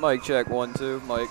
Mic check 1 2. Mic.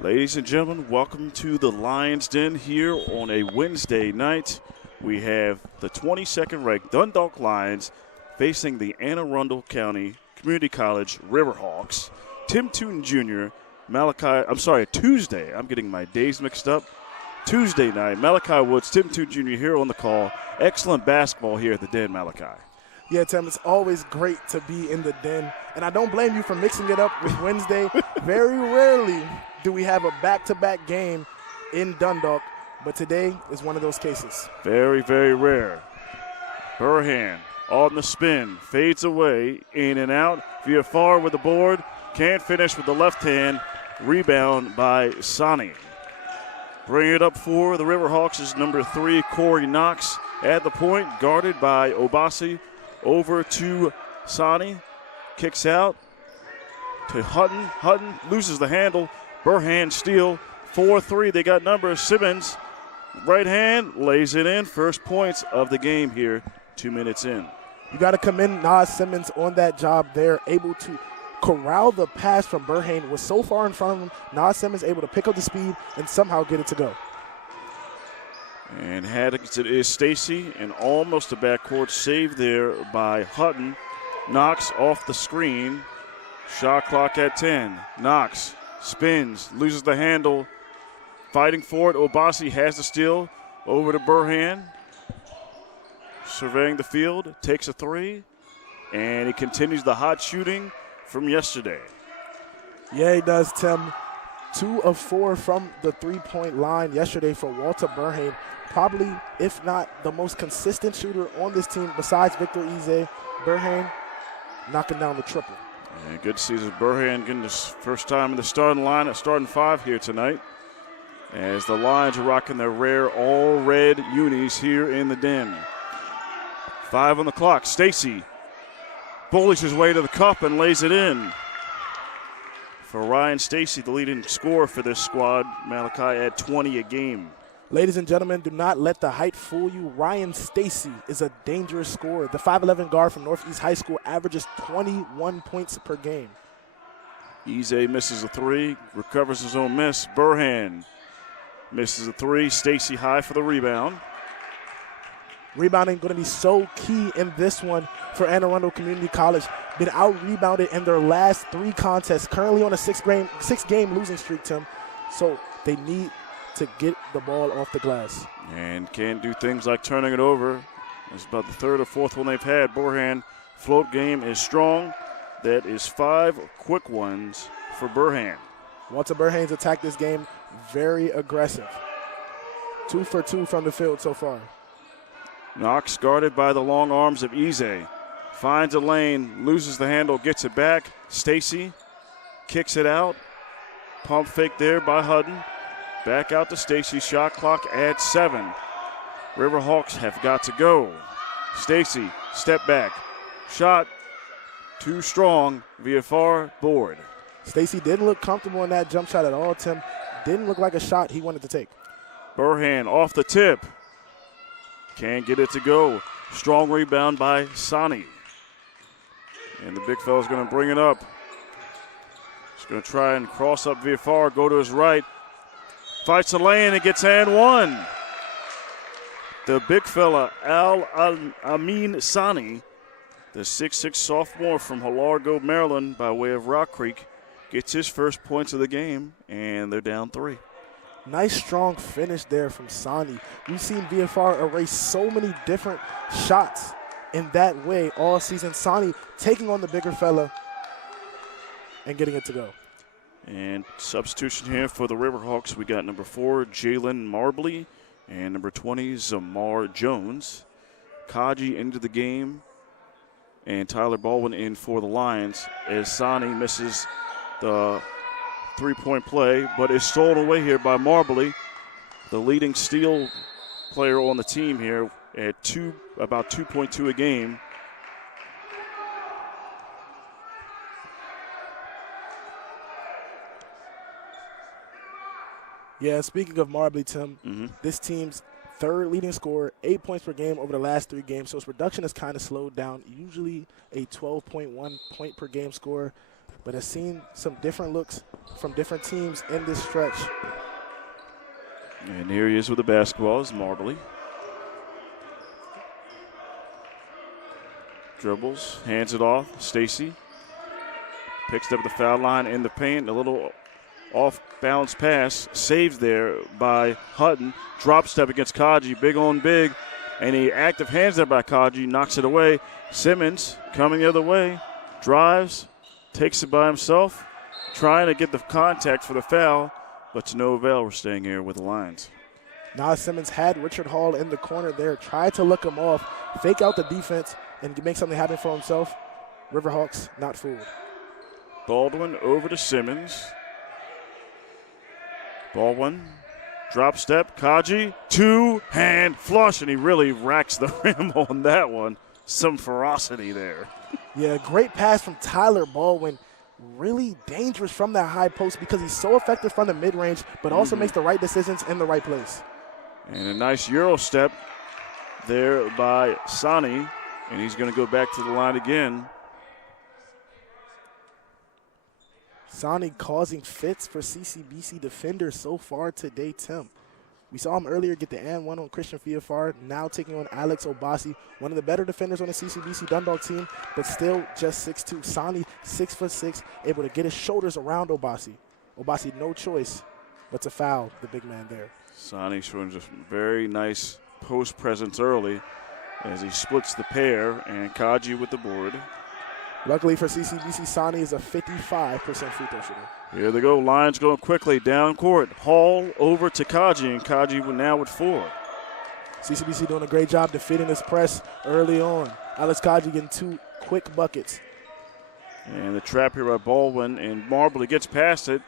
Ladies and gentlemen, welcome to the Lions Den here on a Wednesday night. We have the 22nd ranked Dundalk Lions facing the Arundel County Community College Riverhawks. Tim Tootin Jr., Tuesday. I'm getting my days mixed up. Tuesday night, Malachi Woods, Tim Tootin Jr. here on the call. Excellent basketball here at the Den, Malachi. Yeah, Tim, it's always great to be in the Den. And I don't blame you for mixing it up with Wednesday. Very rarely do we have a back-to-back game in Dundalk, but today is one of those cases. Very, very rare. Burhan on the spin, fades away, in and out. Viafar with the board, can't finish with the left hand. Rebound by Sani. Bringing it up for the Riverhawks is number 3, Corey Knox. At the point, guarded by Obasi. Over to Sani, kicks out to Hutton. Hutton loses the handle. Burhan steal, 4-3. They got numbers. Simmons, right hand, lays it in. First points of the game here, 2 minutes in. You got to commend Nas Simmons on that job there, able to corral the pass from Burhan. Was so far in front of him. Nas Simmons able to pick up the speed and somehow get it to go. And it is Stacy, and almost a backcourt save there by Hutton. Knox off the screen. Shot clock at 10. Knox spins, loses the handle. Fighting for it. Obasi has the steal. Over to Burhan. Surveying the field. Takes a 3. And he continues the hot shooting from yesterday. Yeah, he does, Tim. 2 of 4 from the three-point line yesterday for Walter Burhan. Probably, if not the most consistent shooter on this team besides Victor Ize. Burhan knocking down the triple. And good to see Burhan getting his first time in the starting line, starting 5 here tonight. As the Lions are rocking their rare all-red unis here in the Den. 5 on the clock. Stacy bullies his way to the cup and lays it in. For Ryan Stacy, the leading scorer for this squad, Malachi at 20 a game. Ladies and gentlemen, do not let the height fool you. Ryan Stacy is a dangerous scorer. The 5'11 guard from Northeast High School averages 21 points per game. Ize misses a 3, recovers his own miss. Burhan misses a 3. Stacy high for the rebound. Rebounding going to be so key in this one for Anne Arundel Community College. Been out-rebounded in their last 3 contests. Currently on a 6-game losing streak, Tim. So they need to get the ball off the glass. And can't do things like turning it over. It's about the 3rd or 4th one they've had. Burhan float game is strong. That is 5 quick ones for Burhan. Walter Burhan's attacked this game very aggressive. 2 for 2 from the field so far. Knox guarded by the long arms of Ize. Finds a lane, loses the handle, gets it back. Stacy kicks it out. Pump fake there by Hutton. Back out to Stacy. Shot clock at 7. Riverhawks have got to go. Stacy, step back. Shot too strong. Viafar board. Stacy didn't look comfortable in that jump shot at all, Tim. Didn't look like a shot he wanted to take. Burhan off the tip. Can't get it to go. Strong rebound by Sani. And the big fella's going to bring it up. He's going to try and cross up Viafar, go to his right. Fights the lane and gets and one. The big fella, Amin Sani, the 6'6 sophomore from Halargo, Maryland, by way of Rock Creek, gets his first points of the game, and they're down 3. Nice, strong finish there from Sani. We've seen Viafar erase so many different shots in that way all season. Sani taking on the bigger fella and getting it to go. And substitution here for the Riverhawks. We got number 4, Jalen Marbley, and number 20, Zamar Jones. Kaji into the game, and Tyler Baldwin in for the Lions as Sani misses the 3-point play, but is stolen away here by Marbley, the leading steal player on the team here at about 2.2 a game. Yeah, speaking of Marbley, Tim, this team's 3rd leading scorer, 8 points per game over the last 3 games, so his production has kind of slowed down. Usually a 12.1 point per game scorer. but has seen some different looks from different teams in this stretch. And here he is with the basketball, is Marbley. Dribbles, hands it off. Stacy picks it up at the foul line in the paint. A little off-balance pass, saved there by Hutton. Drop step against Kaji, big on big. And he active hands there by Kaji, knocks it away. Simmons coming the other way, drives, takes it by himself, trying to get the contact for the foul, but to no avail. We're staying here with the Lions. Nas Simmons had Richard Hall in the corner there, tried to look him off, fake out the defense, and make something happen for himself. Riverhawks not fooled. Baldwin over to Simmons. Baldwin, drop step, Kaji, two-hand flush, and he really racks the rim on that one. Some ferocity there. Yeah, great pass from Tyler Baldwin. Really dangerous from that high post because he's so effective from the mid-range, but also makes the right decisions in the right place. And a nice Euro step there by Sani, and he's going to go back to the line again. Sani causing fits for CCBC defenders so far today, Tim. We saw him earlier get the and one on Christian Fiafar, now taking on Alex Obasi, one of the better defenders on the CCBC Dundalk team, but still just 6'2". Sani, 6'6", able to get his shoulders around Obasi. Obasi, no choice but to foul the big man there. Sani showing just very nice post presence early as he splits the pair, and Kaji with the board. Luckily for CCBC, Sani is a 55% free throw shooter. Here they go. Lions going quickly down court. Hall over to Kaji, and Kaji now with 4. CCBC doing a great job defeating this press early on. Alex Kaji getting 2 quick buckets. And the trap here by Baldwin, and Marbley gets past it.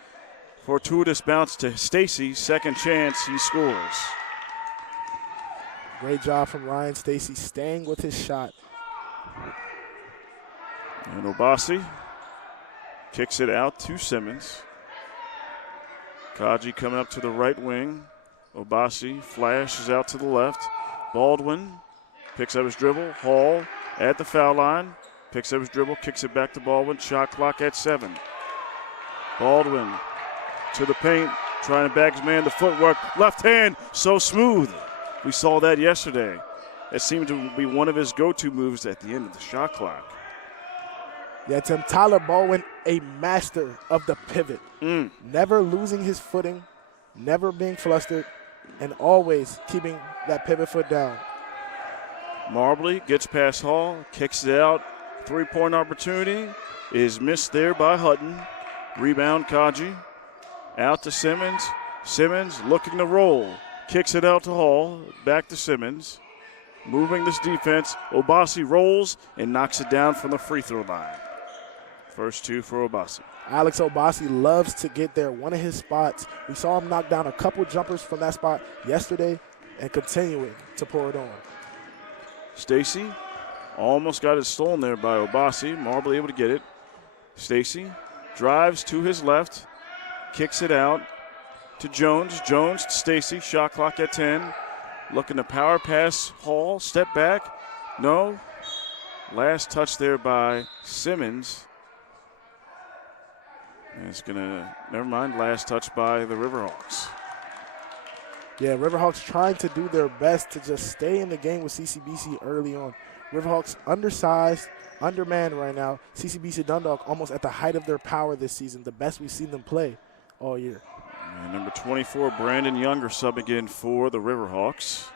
Fortuitous bounce to Stacy. Second chance, he scores. Great job from Ryan Stacy staying with his shot. And Obasi kicks it out to Simmons. Kaji coming up to the right wing. Obasi flashes out to the left. Baldwin picks up his dribble. Hall at the foul line. Picks up his dribble, kicks it back to Baldwin. Shot clock at 7. Baldwin to the paint, trying to back his man. The footwork, left hand, so smooth. We saw that yesterday. It seemed to be one of his go-to moves at the end of the shot clock. Yeah, Tim, Tyler Baldwin, a master of the pivot. Never losing his footing, never being flustered, and always keeping that pivot foot down. Marbley gets past Hall, kicks it out. Three-point opportunity is missed there by Hutton. Rebound, Kaji. Out to Simmons. Simmons looking to roll. Kicks it out to Hall. Back to Simmons. Moving this defense. Obasi rolls and knocks it down from the free throw line. First 2 for Obasi. Alex Obasi loves to get there. One of his spots. We saw him knock down a couple jumpers from that spot yesterday and continuing to pour it on. Stacy almost got it stolen there by Obasi. Marbley able to get it. Stacy drives to his left. Kicks it out to Jones. Jones to Stacy. Shot clock at 10. Looking to power pass Hall. Step back. No. Last touch there by Simmons. And it's going to, never mind, last touch by the Riverhawks. Yeah, Riverhawks trying to do their best to just stay in the game with CCBC early on. Riverhawks undersized, undermanned right now. CCBC Dundalk almost at the height of their power this season, the best we've seen them play all year. And number 24, Brandon Younger subbing in for the Riverhawks.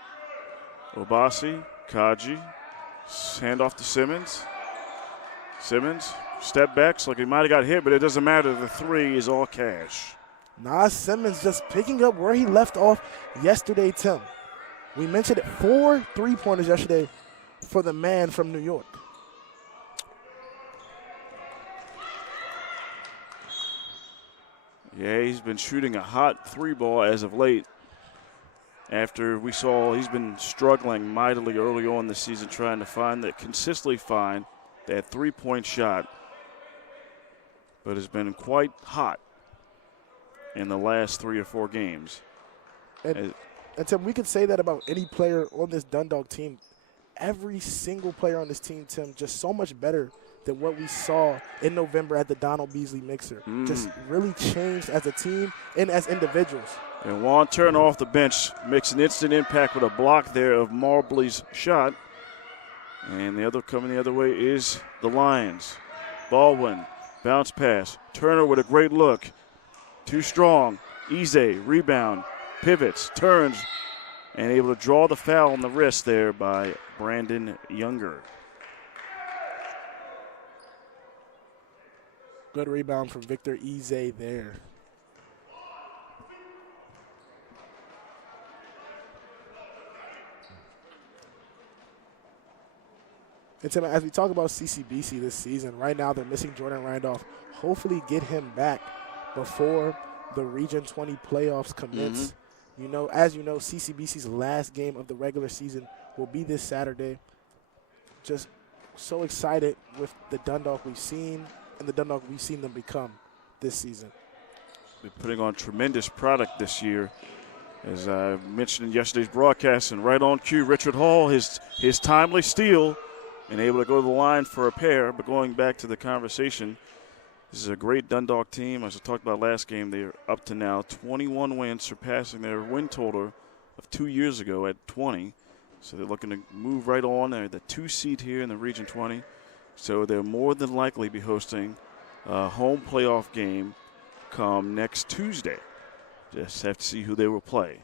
Obasi, Kaji, hand off to Simmons. Simmons, step backs like he might have got hit, but it doesn't matter. The 3 is all cash. Nas Simmons just picking up where he left off yesterday, Tim. We mentioned it, 4 3-pointers yesterday for the man from New York. Yeah, he's been shooting a hot 3-ball as of late. After we saw he's been struggling mightily early on this season trying to consistently find that 3-point shot. But has been quite hot in the last 3 or 4 games. And Tim, we could say that about any player on this Dundalk team. Every single player on this team, Tim, just so much better than what we saw in November at the Donald Beasley Mixer. Just really changed as a team and as individuals. And Juan Turner off the bench makes an instant impact with a block there of Marbley's shot. And the other coming the other way is the Lions. Baldwin, bounce pass. Turner with a great look. Too strong. Ize, rebound, pivots, turns, and able to draw the foul on the wrist there by Brandon Younger. Good rebound from Victor Ize there. And Tim, as we talk about CCBC this season, right now they're missing Jordan Randolph. Hopefully get him back before the Region 20 playoffs commence. You know, as you know, CCBC's last game of the regular season will be this Saturday. Just so excited with the Dundalk we've seen and the Dundalk we've seen them become this season. Been putting on tremendous product this year. As I mentioned in yesterday's broadcast, and right on cue, Richard Hall, his timely steal, and able to go to the line for a pair. But going back to the conversation, this is a great Dundalk team. As I talked about last game, they're up to now 21 wins, surpassing their win total of 2 years ago at 20. So they're looking to move right on. They're the 2 seed here in the Region 20. So they'll more than likely be hosting a home playoff game come next Tuesday. Just have to see who they will play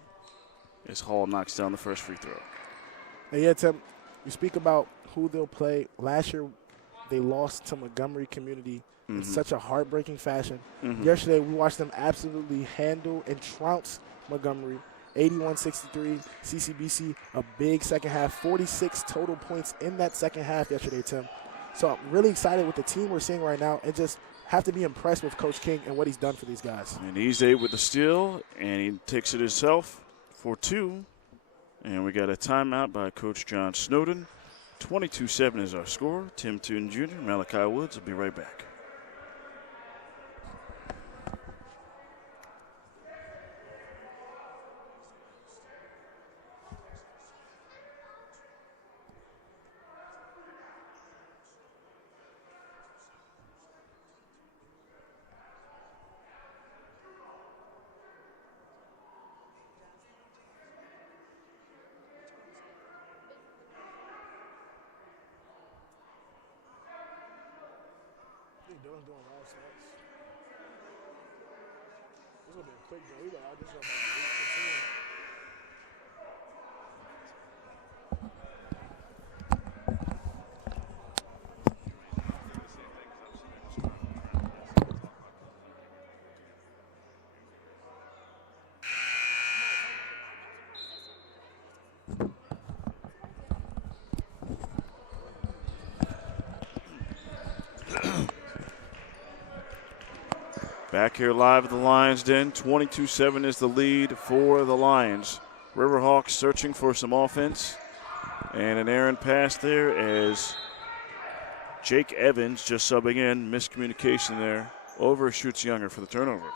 as Hall knocks down the first free throw. And yeah, Tim, you speak about who they'll play. Last year, they lost to Montgomery Community in such a heartbreaking fashion. Yesterday, we watched them absolutely handle and trounce Montgomery, 81-63. CCBC, a big second half, 46 total points in that second half yesterday, Tim. So I'm really excited with the team we're seeing right now and just have to be impressed with Coach King and what he's done for these guys. And he's able with the steal, and he takes it himself for 2. And we got a timeout by Coach John Snowden. 22-7 is our score. Tim Toon Jr., Malachi Woods will be right back. Doing all stats. This is going to be a quick game. I just got about 8-10. Back here live at the Lions Den. 22-7 is the lead for the Lions. Riverhawks searching for some offense. And an errant pass there as Jake Evans just subbing in. Miscommunication there. Overshoots Younger for the turnover.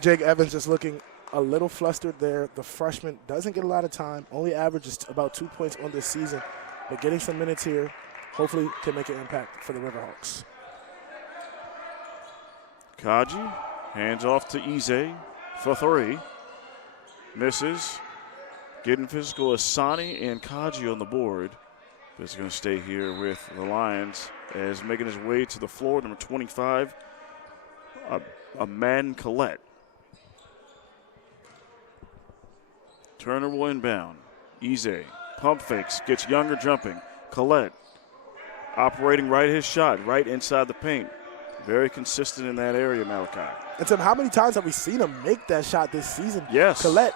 Jake Evans just looking a little flustered there. The freshman doesn't get a lot of time. Only averages about 2 points on this season. But getting some minutes here hopefully can make an impact for the Riverhawks. Kaji hands off to Ize for 3. Misses. Getting physical is Sani and Kaji on the board. But it's going to stay here with the Lions as making his way to the floor, number 25, Aman Collette. Turner will inbound. Ize pump fakes, gets Younger jumping. Collette operating right his shot, right inside the paint. Very consistent in that area, Malachi. And Tim, how many times have we seen him make that shot this season? Yes. Collette,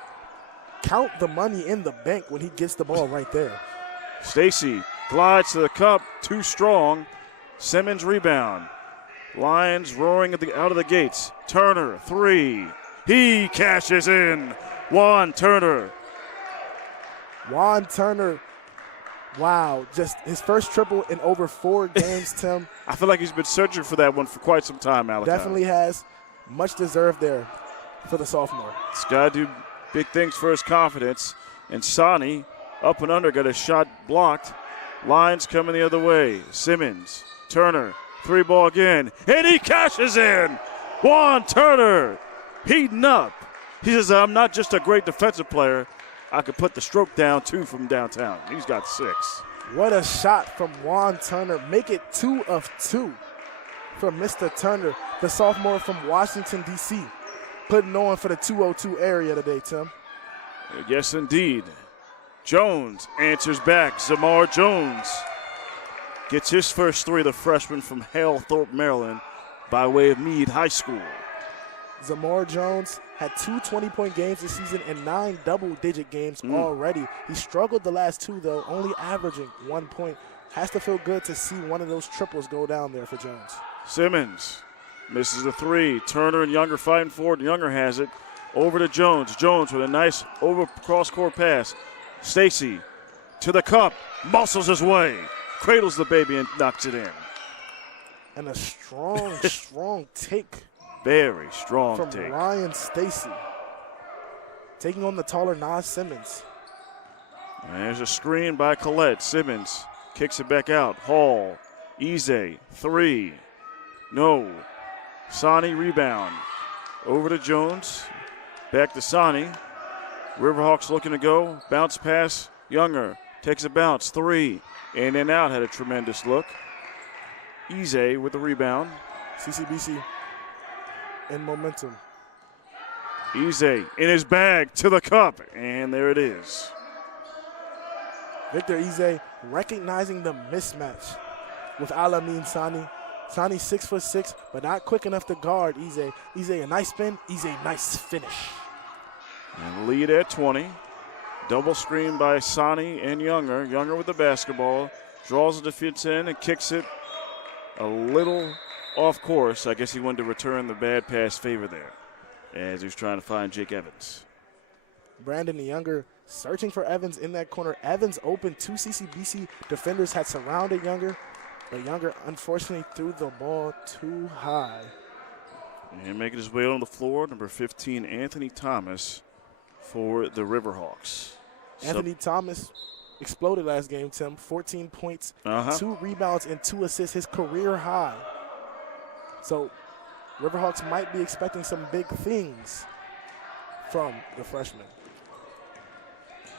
count the money in the bank when he gets the ball right there. Stacy glides to the cup, too strong. Simmons rebound. Lions roaring out of the gates. Turner, 3. He cashes in. Juan Turner. Wow, just his first triple in over 4 games, Tim. I feel like he's been searching for that one for quite some time, Malachi. Definitely has. Much deserved there for the sophomore. He's got to do big things for his confidence. And Sani, up and under, got a shot blocked. Lines coming the other way. Simmons, Turner, 3-ball again, and he cashes in. Juan Turner heating up. He says, I'm not just a great defensive player. I could put the stroke down, too, from downtown. He's got 6. What a shot from Juan Turner. Make it 2 of 2 from Mr. Turner, the sophomore from Washington, D.C., putting on for the 202 area today, Tim. Yes, indeed. Jones answers back. Zamar Jones gets his first 3, the freshman from Halethorpe, Maryland, by way of Meade High School. Zamar Jones had 2 20-point games this season and 9 double-digit games already. He struggled the last 2, though, only averaging 1 point. Has to feel good to see one of those triples go down there for Jones. Simmons misses the 3. Turner and Younger fighting for it. Younger has it. Over to Jones. Jones with a nice over cross-court pass. Stacy to the cup. Muscles his way. Cradles the baby and knocks it in. And a strong, strong take. Very strong from take. Ryan Stacy. Taking on the taller Nas Simmons. And there's a screen by Collette. Simmons kicks it back out. Hall. Ize. 3. No. Sani rebound. Over to Jones. Back to Sani. Riverhawks looking to go. Bounce pass. Younger takes a bounce. 3. In and out. Had a tremendous look. Ize with the rebound. CCBC in momentum. Ize in his bag to the cup. And there it is. Victor Ize recognizing the mismatch with Alamine Sani. Sani 6'6", but not quick enough to guard Ize. Ize a nice spin. Ize nice finish. And lead at 20. Double screen by Sani and Younger. Younger with the basketball. Draws the defense in and kicks it a little off course. I guess he wanted to return the bad pass favor there as he was trying to find Jake Evans. Brandon Younger searching for Evans in that corner. Evans open. 2 CCBC defenders had surrounded Younger, but Younger unfortunately threw the ball too high. And making his way on the floor, number 15, Anthony Thomas for the Riverhawks. Anthony Thomas exploded last game, Tim. 14 points, 2 rebounds, and 2 assists, his career high. So Riverhawks might be expecting some big things from the freshman.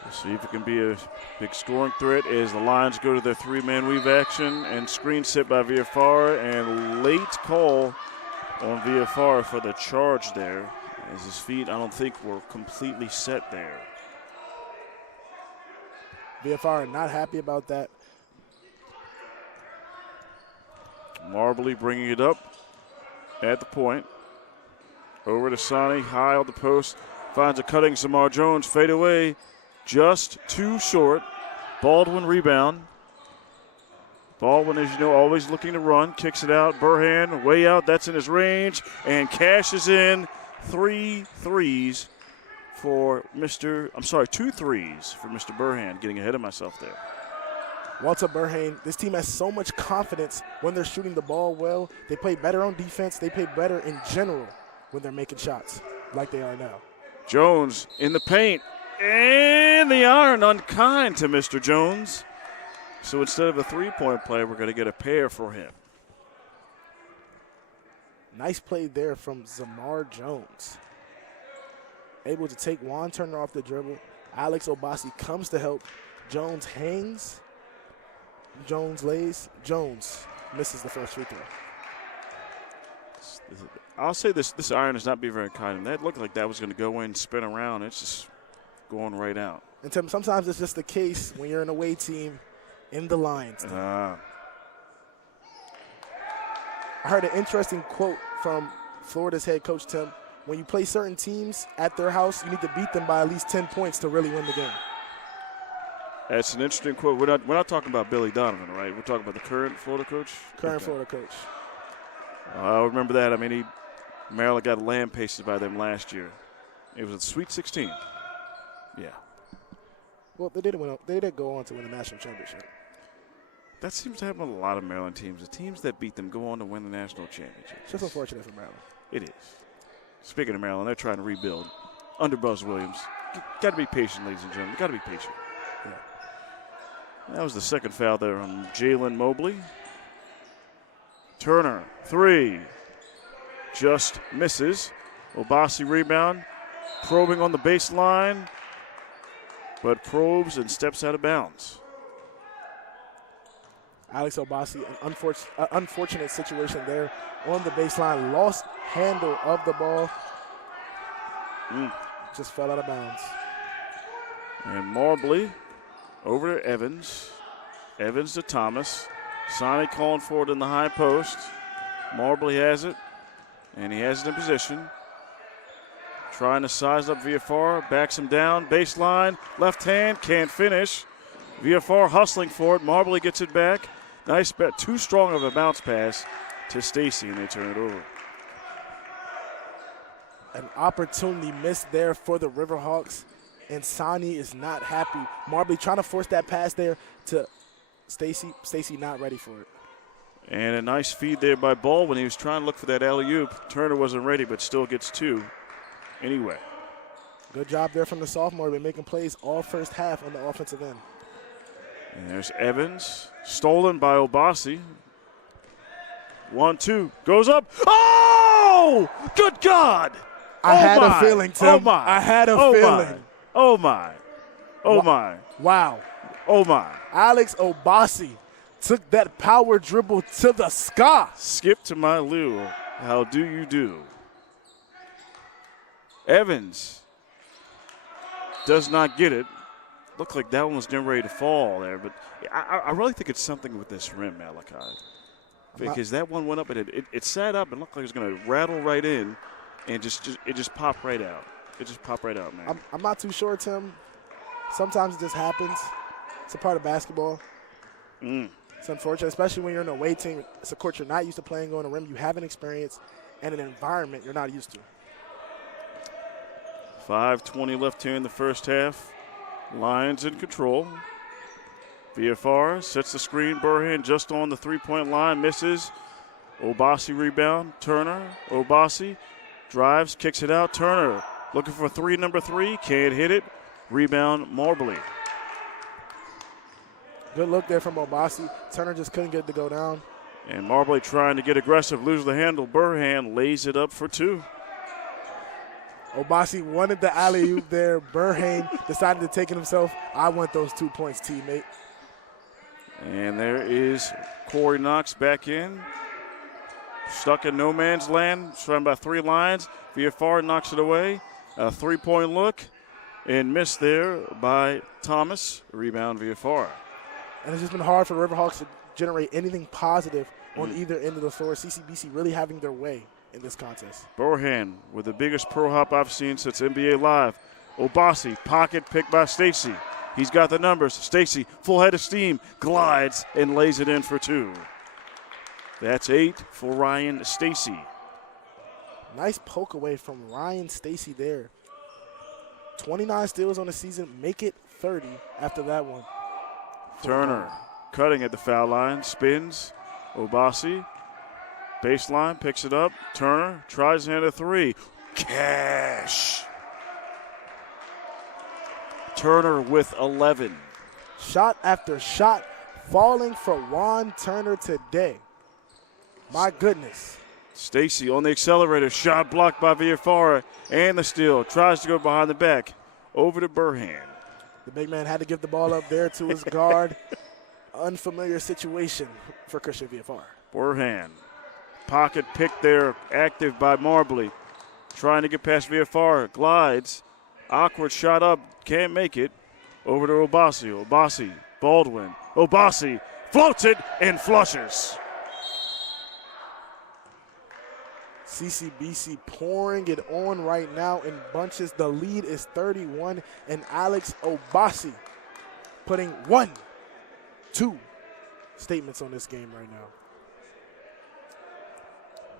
We'll see if it can be a big scoring threat as the Lions go to their 3-man weave action and screen set by Viafara, and late call on Viafara for the charge there as his feet, I don't think, were completely set there. Viafara not happy about that. Marbley bringing it up at the point. Over to Sani, high on the post. Finds a cutting Zamar Jones, fade away. Just too short. Baldwin rebound. Baldwin, as you know, always looking to run. Kicks it out. Burhan way out. That's in his range. And cashes in 2 threes for Mr. Burhan. Getting ahead of myself there. Walter Burhan, this team has so much confidence when they're shooting the ball well. They play better on defense. They play better in general when they're making shots like they are now. Jones in the paint. And the iron unkind to Mr. Jones. So instead of a 3-point play, we're going to get a pair for him. Nice play there from Zamar Jones. Able to take Juan Turner off the dribble. Alex Obasi comes to help. Jones hangs. Jones lays. Jones misses the first free throw. I'll say this iron is not being very kind. That looked like that was going to go in, spin around. It's just going right out. And Tim, sometimes it's just the case when you're an away team in the Lions. I heard an interesting quote from Florida's head coach, Tim. When you play certain teams at their house, you need to beat them by at least 10 points to really win the game. That's an interesting quote. We're not talking about Billy Donovan, right? We're talking about the current Florida coach? Florida coach. I remember that. I mean, Maryland got lamb-pasted by them last year. It was a Sweet 16. Yeah. Well, they did go on to win the national championship. That seems to happen with a lot of Maryland teams. The teams that beat them go on to win the national championship. It's just unfortunate for Maryland. It is. Speaking of Maryland, they're trying to rebuild under Buzz Williams. Got to be patient, ladies and gentlemen. Got to be patient. That was the second foul there on Jalen Mobley. Turner, 3. Just misses. Obasi rebound. Probing on the baseline, but probes and steps out of bounds. Alex Obasi, an unfortunate situation there on the baseline. Lost handle of the ball. Just fell out of bounds. And Mobley over to Evans. Evans to Thomas. Sonny calling for it in the high post. Mobley has it, and he has it in position. Trying to size up VFR, backs him down, baseline, left hand, can't finish. VFR hustling for it, Mobley gets it back. Nice bet, too strong of a bounce pass to Stacy, and they turn it over. An opportunity missed there for the Riverhawks, and Sani is not happy. Mobley trying to force that pass there to Stacy. Stacy not ready for it. And a nice feed there by Ball when he was trying to look for that alley-oop. Turner wasn't ready, but still gets 2. Anyway. Good job there from the sophomore. Been making plays all first half on the offensive end. And there's Evans. Stolen by Obasi. 1-2. Goes up. Oh! Good God! I had a feeling, Tim. Oh, my. I had a feeling. Oh, my. Oh, my. Wow. Oh, my. Alex Obasi took that power dribble to the sky. Skip to my Lou. How do you do? Evans does not get it. Looked like that one was getting ready to fall there, but I really think it's something with this rim, Malachi. Because that one went up and it sat up and looked like it was going to rattle right in, and it just popped right out. It just popped right out, man. I'm not too sure, Tim. Sometimes it just happens. It's a part of basketball. It's unfortunate, especially when you're in a away team. It's a court you're not used to playing on a rim. You have an experience and an environment you're not used to. 5:20 left here in the first half. Lions in control. VFR sets the screen. Burhan just on the three-point line. Misses. Obasi rebound. Turner. Obasi drives. Kicks it out. Turner looking for number 3. Can't hit it. Rebound Mobley. Good look there from Obasi. Turner just couldn't get it to go down. And Mobley trying to get aggressive. Loses the handle. Burhan lays it up for 2. Obasi wanted the alley-oop there. Burhan decided to take it himself. I want those 2 points, teammate. And there is Corey Knox back in. Stuck in no man's land. Surrounded by 3 lines. VFR knocks it away. A 3-point look. And missed there by Thomas. Rebound VFR. And it's just been hard for the Riverhawks to generate anything positive on either end of the floor. CCBC really having their way in this contest. Burhan with the biggest pro hop I've seen since NBA Live. Obasi, pocket picked by Stacy. He's got the numbers. Stacy, full head of steam, glides and lays it in for 2. That's 8 for Ryan Stacy. Nice poke away from Ryan Stacy there. 29 steals on the season, make it 30 after that one. Turner cutting at the foul line, spins. Obasi, baseline, picks it up. Turner tries to hit a 3. Cash. Turner with 11. Shot after shot falling for Juan Turner today. My goodness. Stacy on the accelerator, shot blocked by Villafara, and the steal. Tries to go behind the back. Over to Burhan. The big man had to give the ball up there to his guard. Unfamiliar situation for Christian Villafara. Burhan. Pocket pick there, active by Mobley. Trying to get past Villafara, glides. Awkward shot up, can't make it. Over to Obasi. Obasi, Baldwin. Obasi floats it and flushes. CCBC pouring it on right now in bunches. The lead is 31, and Alex Obasi putting 1, 2 statements on this game right now.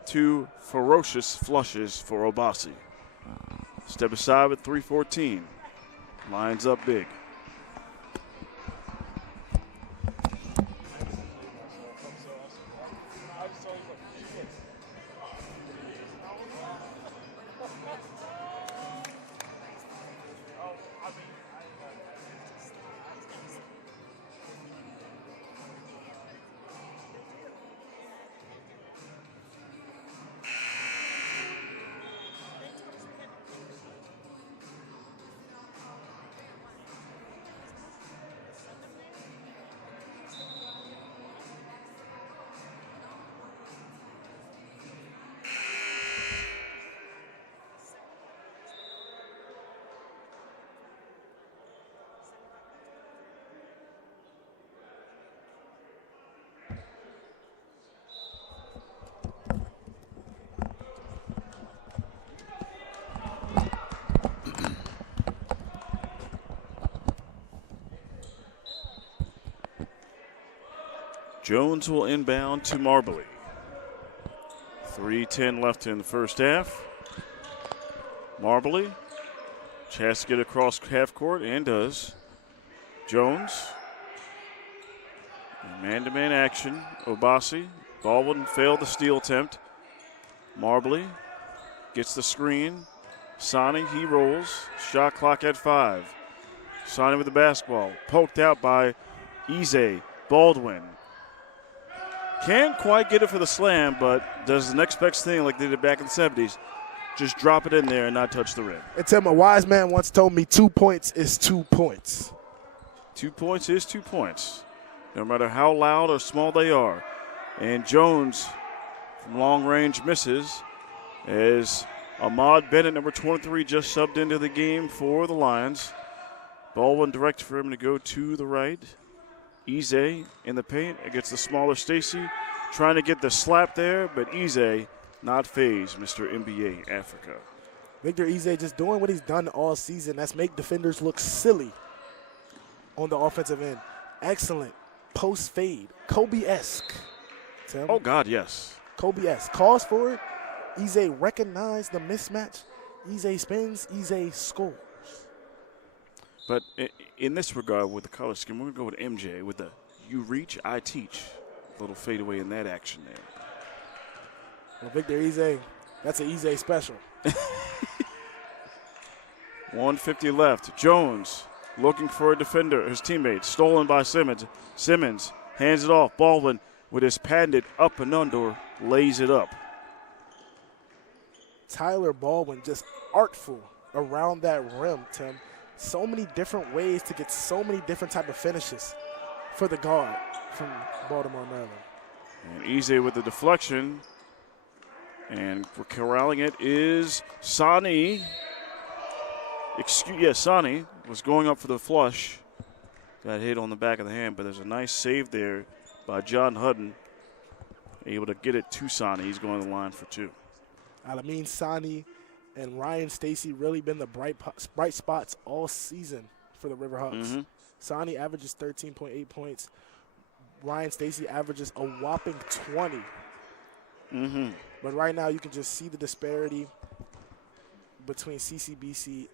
2 ferocious flushes for Obasi. Step aside with 3:14. Lines up big. Jones will inbound to Marbley. 3:10 left in the first half. Marbley has to get across half court and does. Jones. Man-to-man action. Obasi. Baldwin failed the steal attempt. Marbley gets the screen. Sani, he rolls. Shot clock at 5. Sani with the basketball. Poked out by Ize. Baldwin. Can't quite get it for the slam, but does the next best thing like they did back in the 70s. Just drop it in there and not touch the rim. And Tim, a wise man once told me 2 points is 2 points. 2 points is 2 points, no matter how loud or small they are. And Jones from long range misses as Ahmad Bennett, number 23, just subbed into the game for the Lions. Baldwin directed for him to go to the right. Ize in the paint against the smaller Stacy, trying to get the slap there, but Ize not phased, Mr. NBA Africa. Victor Ize just doing what he's done all season. That's make defenders look silly on the offensive end. Excellent post fade, Kobe-esque. Tim. Oh, God, yes. Kobe-esque. Calls for it. Ize recognized the mismatch. Ize spins. Ize scores. But in this regard with the color scheme, we're going to go with MJ with the you reach, I teach. A little fadeaway in that action there. Well, Victor Ize, that's an Ize special. 1:50 left. Jones looking for a defender, his teammate, stolen by Simmons. Simmons hands it off. Baldwin with his patented up and under, lays it up. Tyler Baldwin just artful around that rim, Tim. So many different ways to get so many different type of finishes for the guard from Baltimore, Maryland. And Ize with the deflection. And for corralling it is Sani. Sani was going up for the flush. Got hit on the back of the hand, but there's a nice save there by John Hudden. Able to get it to Sani. He's going to the line for 2. Alameen Sani and Ryan Stacy really been the bright spots all season for the Riverhawks. Mm-hmm. Sani averages 13.8 points. Ryan Stacy averages a whopping 20. Mm-hmm. But right now you can just see the disparity between CCBC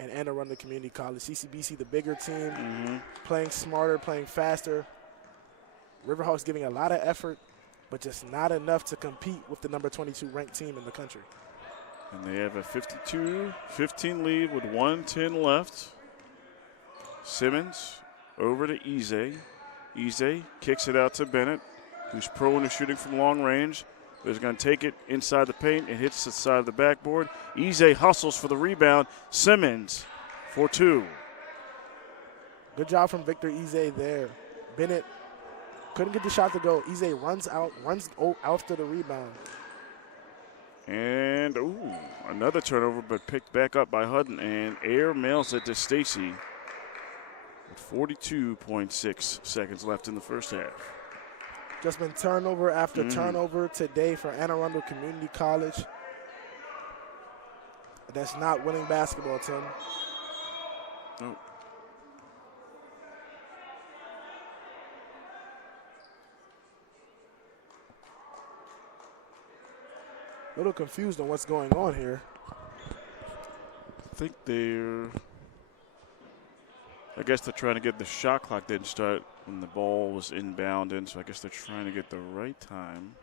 and Anne Arundel Community College. CCBC, the bigger team, playing smarter, playing faster. Riverhawks giving a lot of effort, but just not enough to compete with the number 22 ranked team in the country. And they have a 52-15 lead with 1:10 left. Simmons over to Ize. Ize kicks it out to Bennett, who's prone to shooting from long range. But is going to take it inside the paint and hits the side of the backboard. Ize hustles for the rebound. Simmons for 2. Good job from Victor Ize there. Bennett couldn't get the shot to go. Ize runs after the rebound. And, another turnover, but picked back up by Hudden. And air mails it to Stacy with 42.6 seconds left in the first half. Just been turnover after turnover today for Anne Arundel Community College. That's not winning basketball, Tim. No. A little confused on what's going on here. I think I guess they're trying to get the shot clock didn't start when the ball was inbound in, so I guess they're trying to get the right time,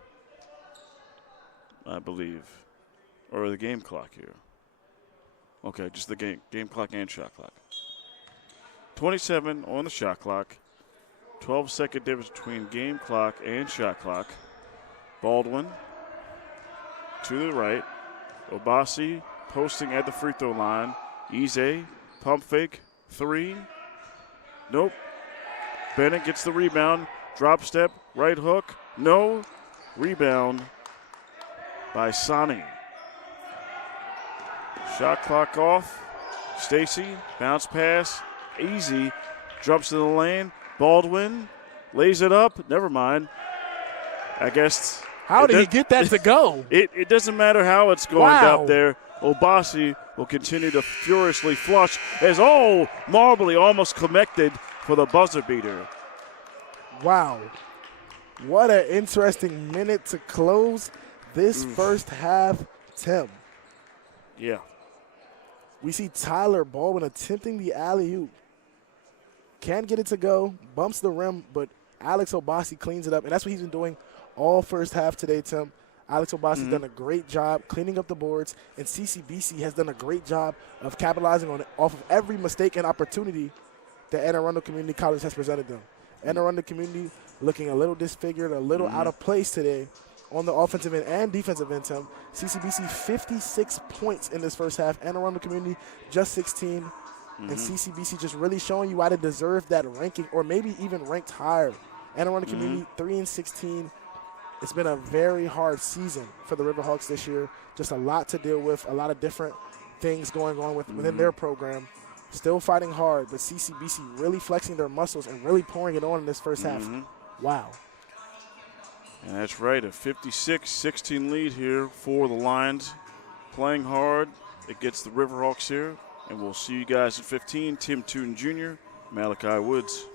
I believe. Or the game clock here. Okay, just the game clock and shot clock. 27 on the shot clock. 12-second difference between game clock and shot clock. Baldwin to the right. Obasi posting at the free throw line. Ize, pump fake, 3. Nope. Bennett gets the rebound. Drop step, right hook. No. Rebound by Sani. Shot clock off. Stacy, bounce pass. Easy. Drops to the lane. Baldwin lays it up. Never mind. I guess. How did he get that to go? It doesn't matter how it's going out there. Obasi will continue to furiously flush as, Marbley almost connected for the buzzer beater. Wow. What an interesting minute to close this first half, Tim. Yeah. We see Tyler Baldwin attempting the alley-oop. Can't get it to go, bumps the rim, but Alex Obasi cleans it up, and that's what he's been doing all first half today, Tim. Alex Obasi's done a great job cleaning up the boards, and CCBC has done a great job of capitalizing off of every mistake and opportunity that Anne Arundel Community College has presented them. Anne Arundel Community looking a little disfigured, a little out of place today on the offensive end and defensive end, Tim. CCBC 56 points in this first half. Anne Arundel Community just 16. And CCBC just really showing you why they deserve that ranking, or maybe even ranked higher. Anne Arundel Community 3-16. It's been a very hard season for the Riverhawks this year. Just a lot to deal with, a lot of different things going on within their program. Still fighting hard, but CCBC really flexing their muscles and really pouring it on in this first half. Wow. And that's right, a 56-16 lead here for the Lions. Playing hard against the Riverhawks here. And we'll see you guys at 15. Tim Tooten Jr., Malachi Woods.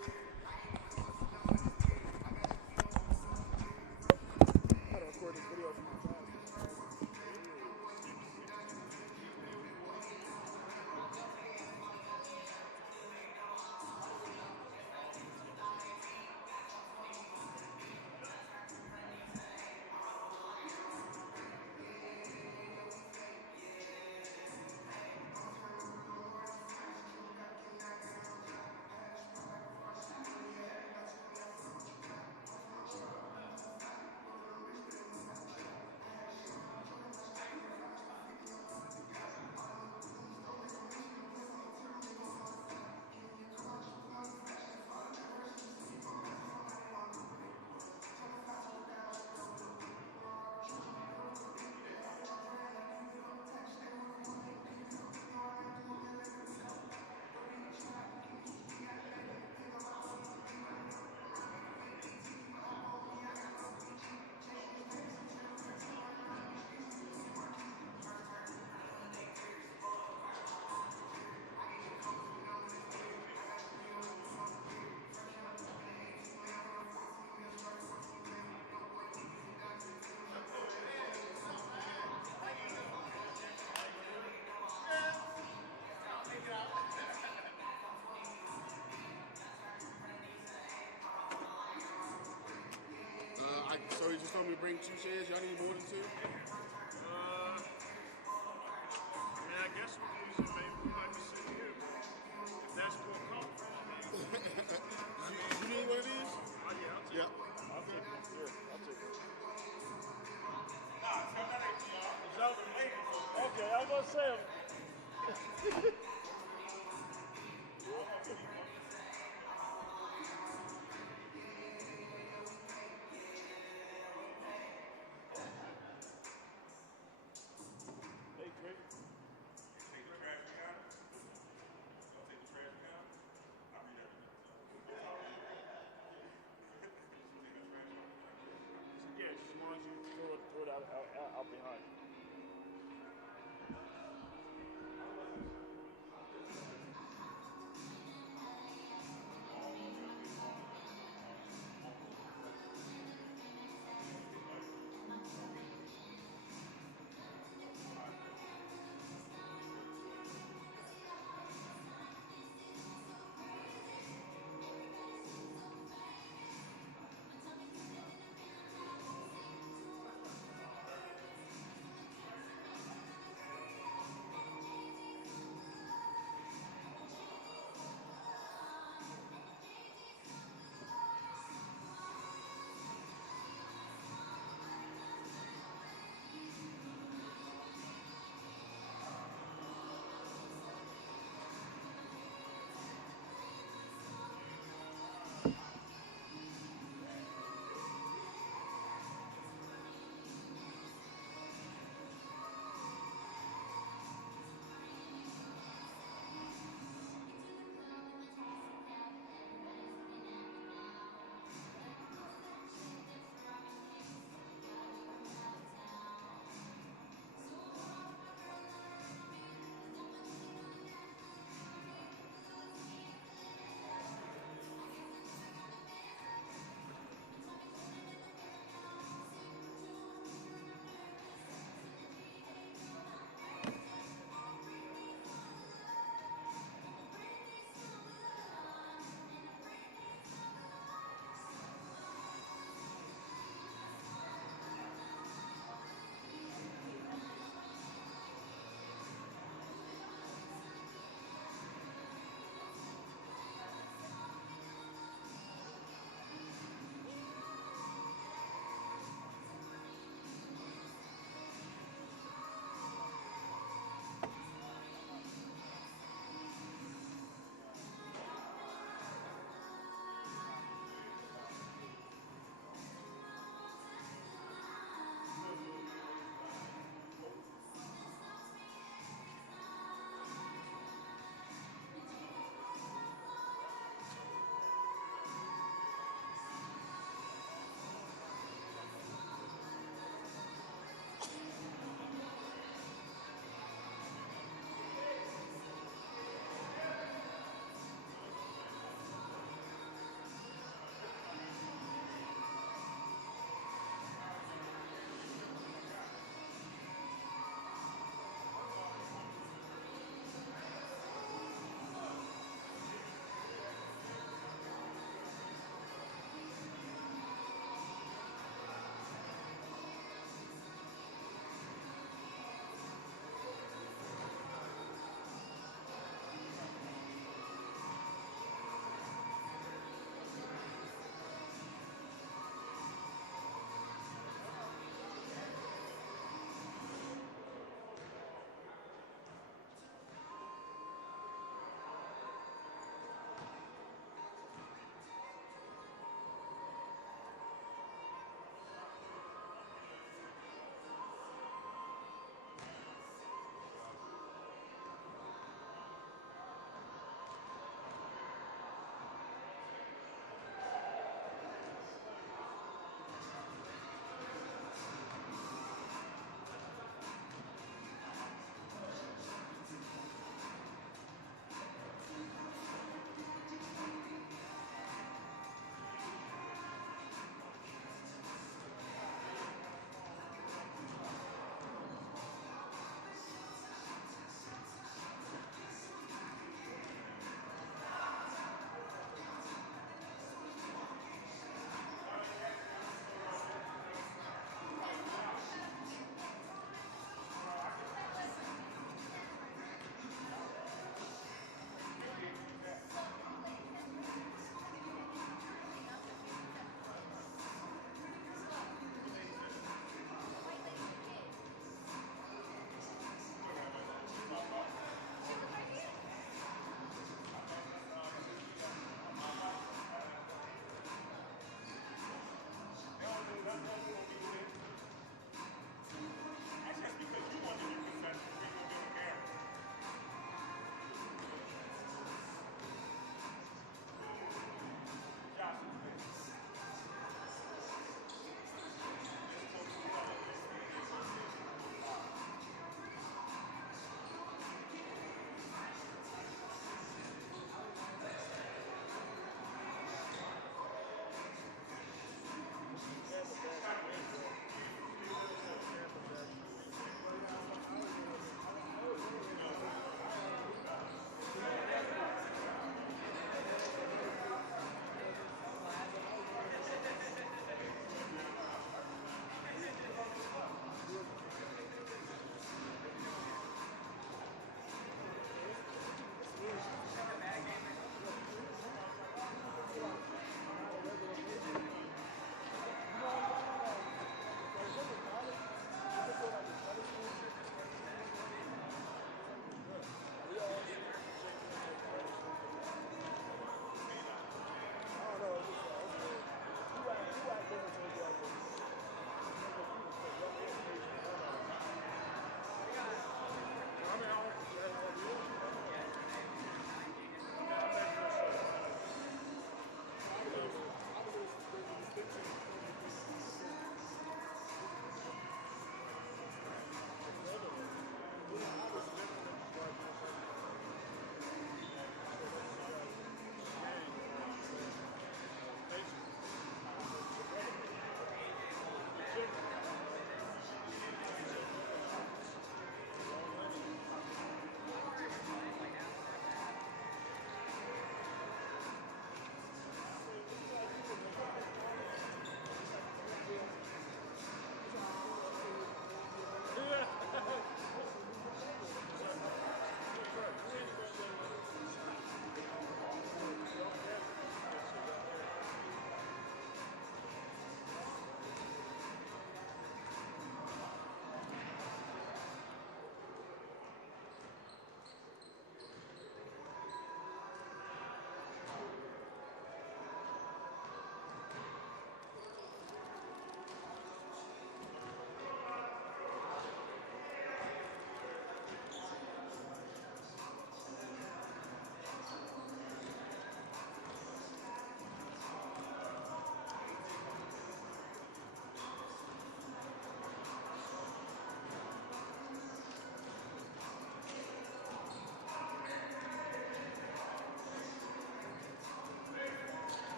So he just told me to bring 2 chairs. Y'all need more than 2? I guess we might be sitting here. If that's more comfortable. You need one of these? Yeah, I'll take it. Here, I'll take it. Okay, I was going to say. Throw it out behind.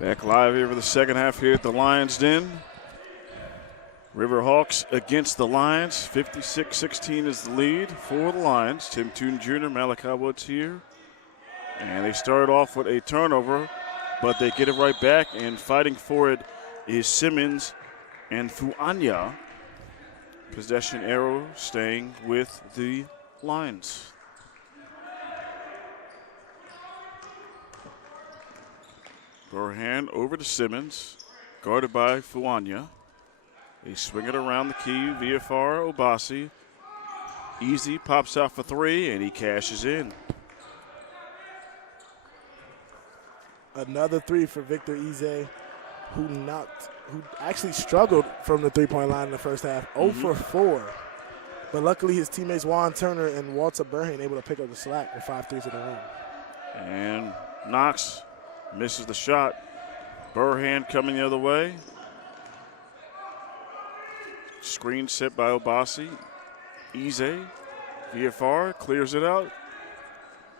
Back live here for the second half here at the Lions Den. Riverhawks against the Lions. 56-16 is the lead for the Lions. Tim Toon Jr., Malachi Woods here. And they started off with a turnover, but they get it right back, and fighting for it is Simmons and Fuanya. Possession arrow staying with the Lions. Burhan over to Simmons, guarded by Fuanya. They swing it around the key. VFR Obasi. Easy pops out for three, and he cashes in. Another three for Victor Ize, who actually struggled from the three-point line in the first half. 0 for 4. But luckily his teammates Juan Turner and Walter Burhan able to pick up the slack with 5 threes in a row. And Knox misses the shot. Burhan coming the other way. Screen set by Obasi. Ize, VFR clears it out.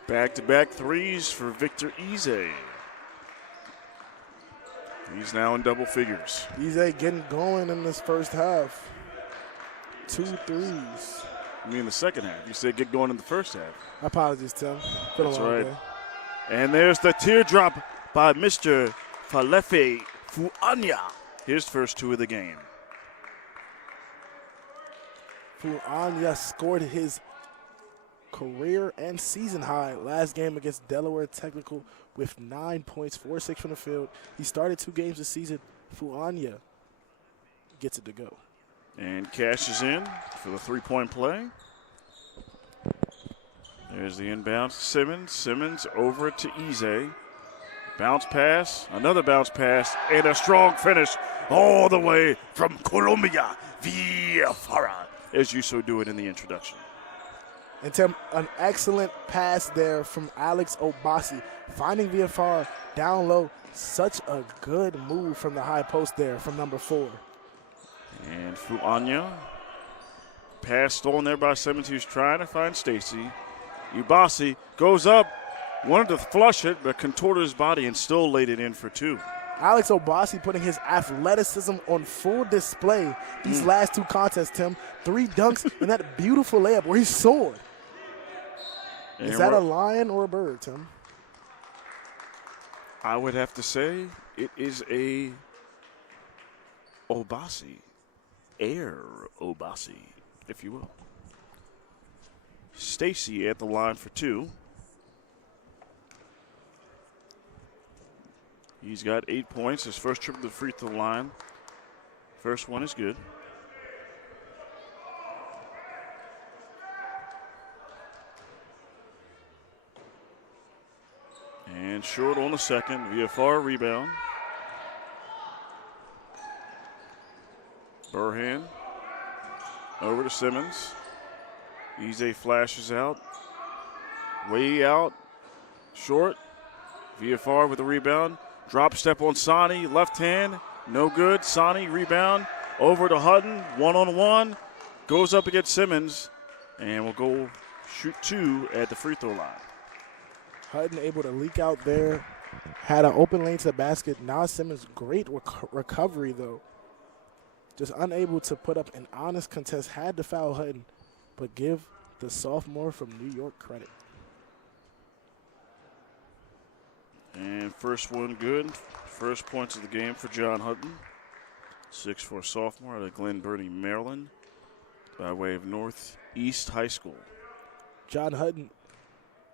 Back-to-back threes for Victor Ize. He's now in double figures. Ize getting going in this first half. 2 threes. I mean the second half. You said get going in the first half. Apologies, Tim. Been a That's long right. day. And there's the teardrop by Mr. Falefe Fuanya. His first 2 of the game. Fuanya scored his career and season high last game against Delaware Technical with 9 points, 4-6 from the field. He started 2 games this season. Fuanya gets it to go. And cashes in for the three-point play. There's the inbound to Simmons. Simmons over to Ize. Bounce pass, another bounce pass, and a strong finish all the way from Colombia via Farah, as you so do it in the introduction. And Tim, an excellent pass there from Alex Obasi, finding VFR down low. Such a good move from the high post there from number 4. And Fuanya pass stolen there by Simmons. He was trying to find Stacy. Ubasi goes up, wanted to flush it, but contorted his body and still laid it in for 2. Alex Obasi putting his athleticism on full display these last 2 contests, Tim. 3 dunks and that beautiful layup where he soared. Is that a lion or a bird, Tim? I would have to say it is a Obasi, Air Obasi, if you will. Stacy at the line for 2. He's got 8 points. His first trip to the free throw line. First one is good. And short on the second via far rebound. Burhan over to Simmons. Ize flashes out. Way out. Short. VFR with the rebound. Drop step on Sani. Left hand. No good. Sani rebound. Over to Hutton. One-on-one. Goes up against Simmons. And will go shoot 2 at the free throw line. Hutton able to leak out there. Had an open lane to the basket. Now Simmons, great recovery, though. Just unable to put up an honest contest. Had to foul Hutton, but give the sophomore from New York credit. And first one good. First points of the game for John Hutton. 6'4" sophomore out of Glen Burnie, Maryland, by way of Northeast High School. John Hutton,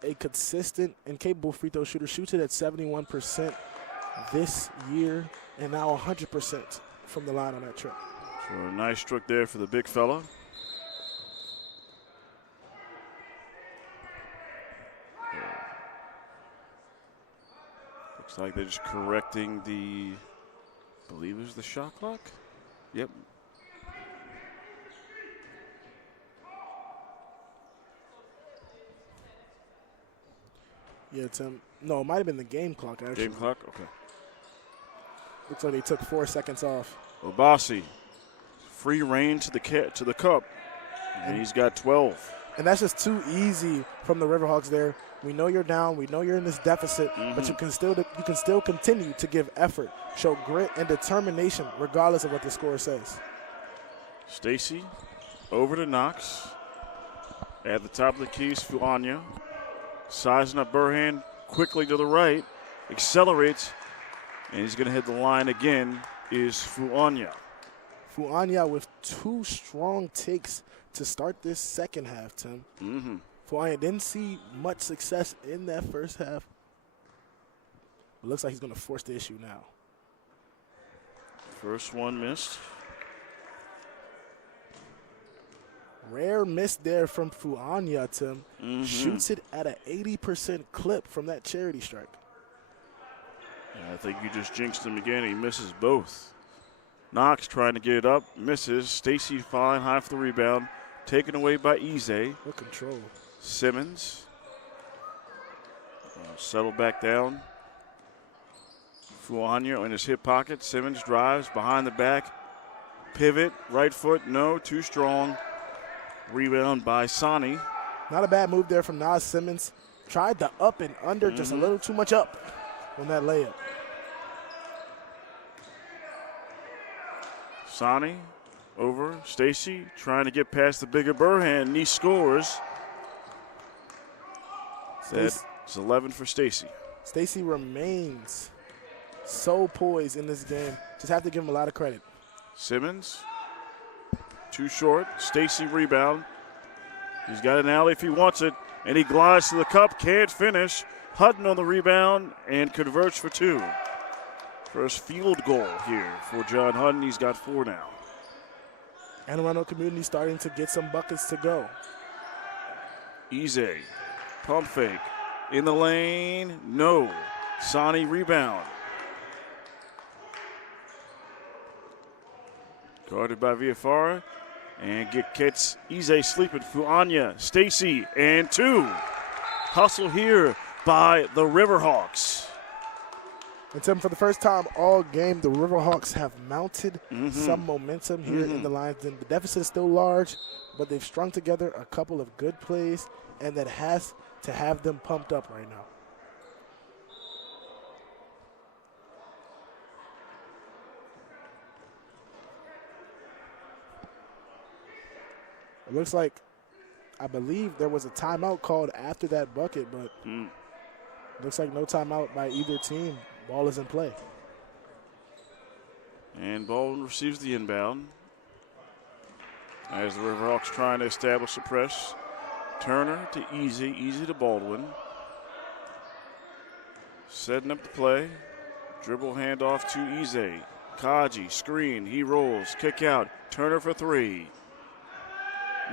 a consistent and capable free throw shooter, shoots it at 71% this year and now 100% from the line on that trip. So a nice stroke there for the big fella. Looks like they're just correcting the, I believe it was the shot clock. Yep. Yeah, Tim. No, it might have been the game clock, actually. Game clock? Okay. Looks like they took 4 seconds off. Obasi, free reign to the cup, and he's got 12. And that's just too easy from the Riverhawks there. We know you're down. We know you're in this deficit, but you can still continue to give effort, show grit and determination regardless of what the score says. Stacy over to Knox. At the top of the keys, Fuanya. Sizing up Burhan quickly to the right. Accelerates. And he's going to hit the line again is Fuanya. Fuanya with 2 strong takes to start this second half, Tim. Fuanya didn't see much success in that first half. It looks like he's going to force the issue now. First one missed. Rare miss there from Fuanya, Tim. Shoots it at an 80% clip from that charity strike. Yeah, I think you just jinxed him again. He misses both. Knox trying to get it up, misses. Stacy flying high for the rebound. Taken away by Ize. What control. Simmons. Settle back down. Fuanya in his hip pocket. Simmons drives behind the back. Pivot, right foot, no, too strong. Rebound by Sani. Not a bad move there from Nas Simmons. Tried the up and under, just a little too much up on that layup. Sani over. Stacy trying to get past the bigger Burhan, and he scores. That's 11 for Stacy. Stacy remains so poised in this game. Just have to give him a lot of credit. Simmons, too short. Stacy rebound. He's got an alley if he wants it, and he glides to the cup, can't finish. Hutton on the rebound and converts for 2. First field goal here for John Hutton. He's got 4 now. Anne Arundel Community starting to get some buckets to go. Ize, pump fake, in the lane, no. Sani rebound. Guarded by Viafara, and gets Ize sleeping. Fuanya, Stacy, and 2. Hustle here by the Riverhawks. And Tim, for the first time all game, the Riverhawks have mounted some momentum here in the Lions. The deficit is still large, but they've strung together a couple of good plays, and that has to have them pumped up right now. It looks like, I believe there was a timeout called after that bucket, but looks like no timeout by either team. Ball is in play. And Baldwin receives the inbound. As the Riverhawks trying to establish the press. Turner to Easy to Baldwin. Setting up the play. Dribble handoff to Ize. Kaji, screen, he rolls, kick out. Turner for 3.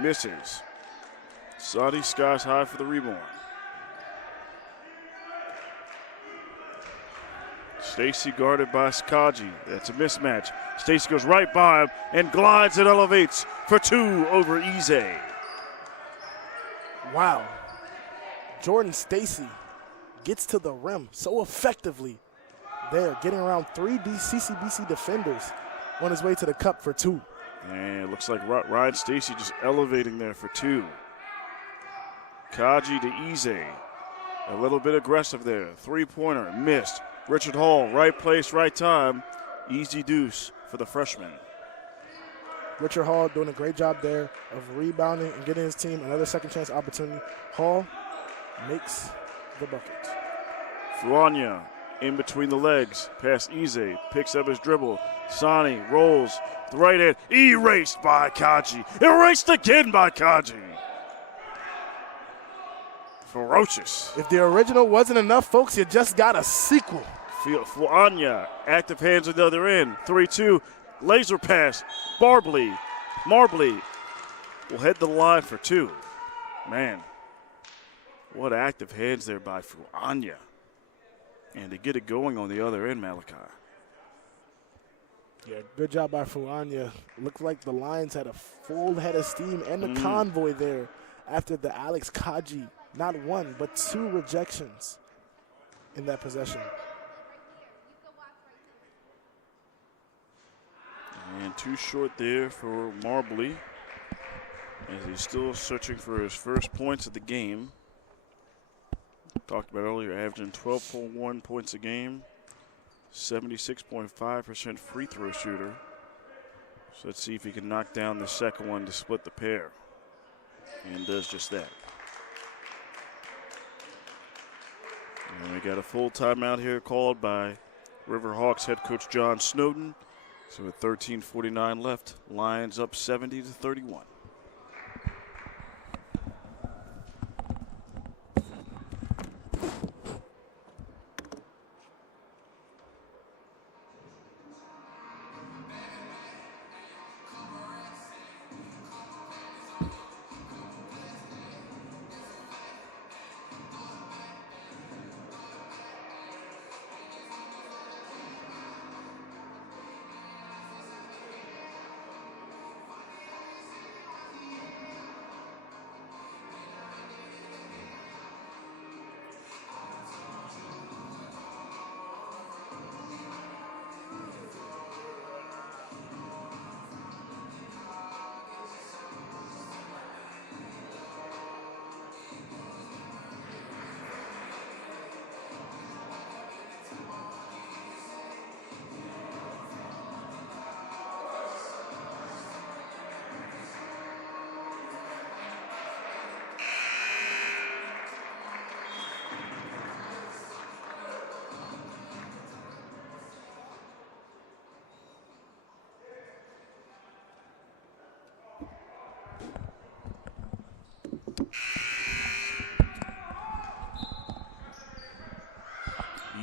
Misses. Sadi skies high for the rebound. Stacy guarded by Kaji. That's a mismatch. Stacy goes right by him and glides and elevates for 2 over Ize. Wow. Jordan Stacy gets to the rim so effectively there, getting around 3 CCBC defenders on his way to the cup for 2. And it looks like Ryan Stacy just elevating there for 2. Kaji to Ize. A little bit aggressive there. 3-pointer, missed. Richard Hall, right place, right time. Easy deuce for the freshman. Richard Hall doing a great job there of rebounding and getting his team another second chance opportunity. Hall makes the bucket. Fuanya in between the legs, past Ize, picks up his dribble. Sani rolls, the right hand, erased by Kaji. Erased again by Kaji. Ferocious. If the original wasn't enough, folks, you just got a sequel. Fuanya, active hands at the other end. 3-2, laser pass. Marbley will head the line for 2. Man, what active hands there by Fuanya. And to get it going on the other end, Malachi. Yeah, good job by Fuanya. Looked like the Lions had a full head of steam and a convoy there after the Alex Kaji, not 1, but 2 rejections in that possession. And too short there for Marbley. As he's still searching for his first points of the game. Talked about earlier, averaging 12.1 points a game, 76.5% free throw shooter. So let's see if he can knock down the second one to split the pair. And does just that. And we got a full timeout here called by Riverhawks head coach John Snowden. So with 13:49 left, Lions up 70-31.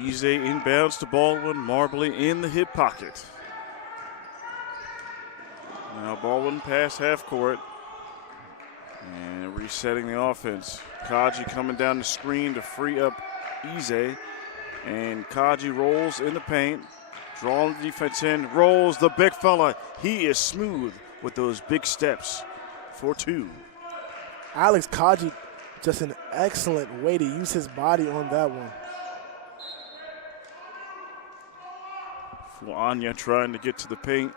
Eze inbounds to Baldwin. Marbley in the hip pocket. Now Baldwin past half court. And resetting the offense. Kaji coming down the screen to free up Eze. And Kaji rolls in the paint. Drawing the defense in. Rolls the big fella. He is smooth with those big steps for two. Alex Kaji, just an excellent way to use his body on that one. Anya trying to get to the paint.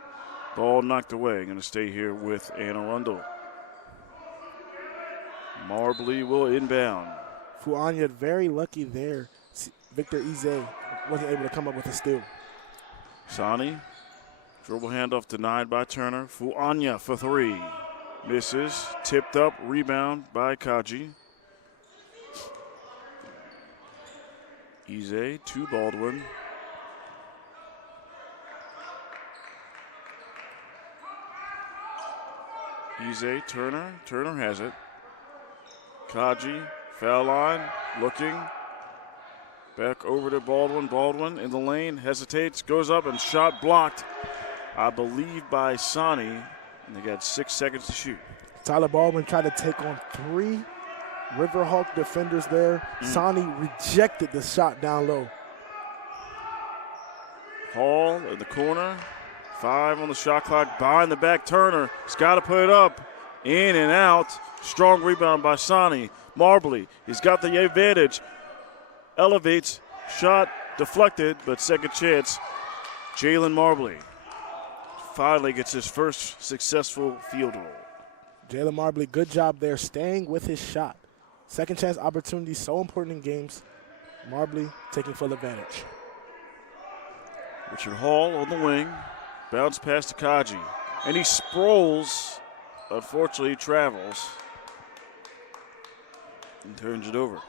Ball knocked away. Going to stay here with Arundel. Marbley will inbound. Fuanya very lucky there. Victor Eze wasn't able to come up with a steal. Sani, dribble handoff denied by Turner. Fuanya for three. Misses. Tipped up. Rebound by Kaji. Eze to Baldwin. Eze, Turner. Turner has it. Kaji, foul line, looking. Back over to Baldwin. Baldwin in the lane, hesitates, goes up, and shot blocked, I believe, by Sani. And they got 6 seconds to shoot. Tyler Baldwin tried to take on 3 Riverhawk defenders there. Sani rejected the shot down low. Hall in the corner. 5 on the shot clock. Behind the back, Turner has got to put it up. In and out. Strong rebound by Sani. Marbley, he's got the advantage. Elevates. Shot deflected, but second chance. Jalen Marbley finally gets his first successful field goal. Jalen Marbley, good job there, staying with his shot. Second chance opportunity, so important in games. Marbley taking full advantage. Richard Hall on the wing. Bounce pass to Kaji. And he sprawls. Unfortunately, he travels. And turns it over.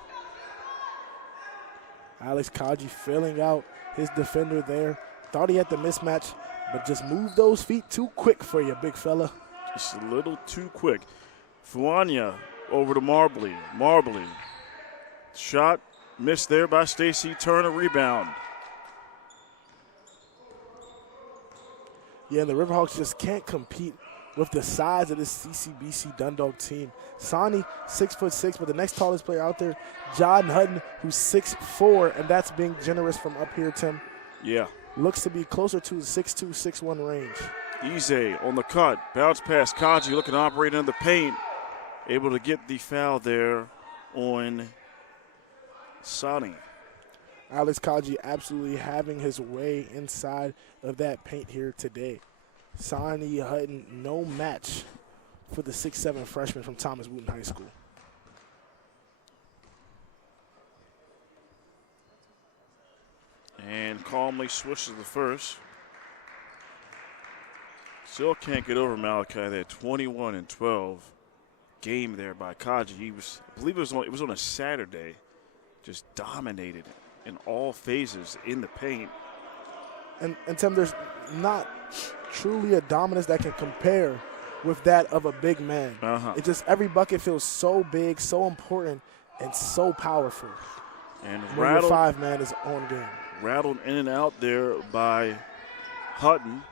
Alex Kaji filling out his defender there. Thought he had the mismatch, but just moved those feet too quick for you, big fella. Just a little too quick. Fuanya over to Marbley. Marbley. Shot missed there by Stacy Turner. Rebound. Yeah, the Riverhawks just can't compete with the size of this CCBC Dundalk team. Sani, 6'6", but the next tallest player out there, John Hutton, who's 6'4", and that's being generous from up here, Tim. Yeah. Looks to be closer to the 6'2", 6'1" range. Eze on the cut. Bounce pass. Kaji looking to operate in the paint. Able to get the foul there on Sani. Alex Kaji absolutely having his way inside of that paint here today. Sani Hutton, no match for the 6'7" freshman from Thomas Wooten High School. And calmly switches the first. Still can't get over Malachi. That 21-12 game there by Kaji. I believe it was on a Saturday. Just dominated in all phases in the paint. And Tim, there's not truly a dominance that can compare with that of a big man. It just, every bucket feels so big, so important, and so powerful. And when your 5-man is on game. Rattled in and out there by Hutton.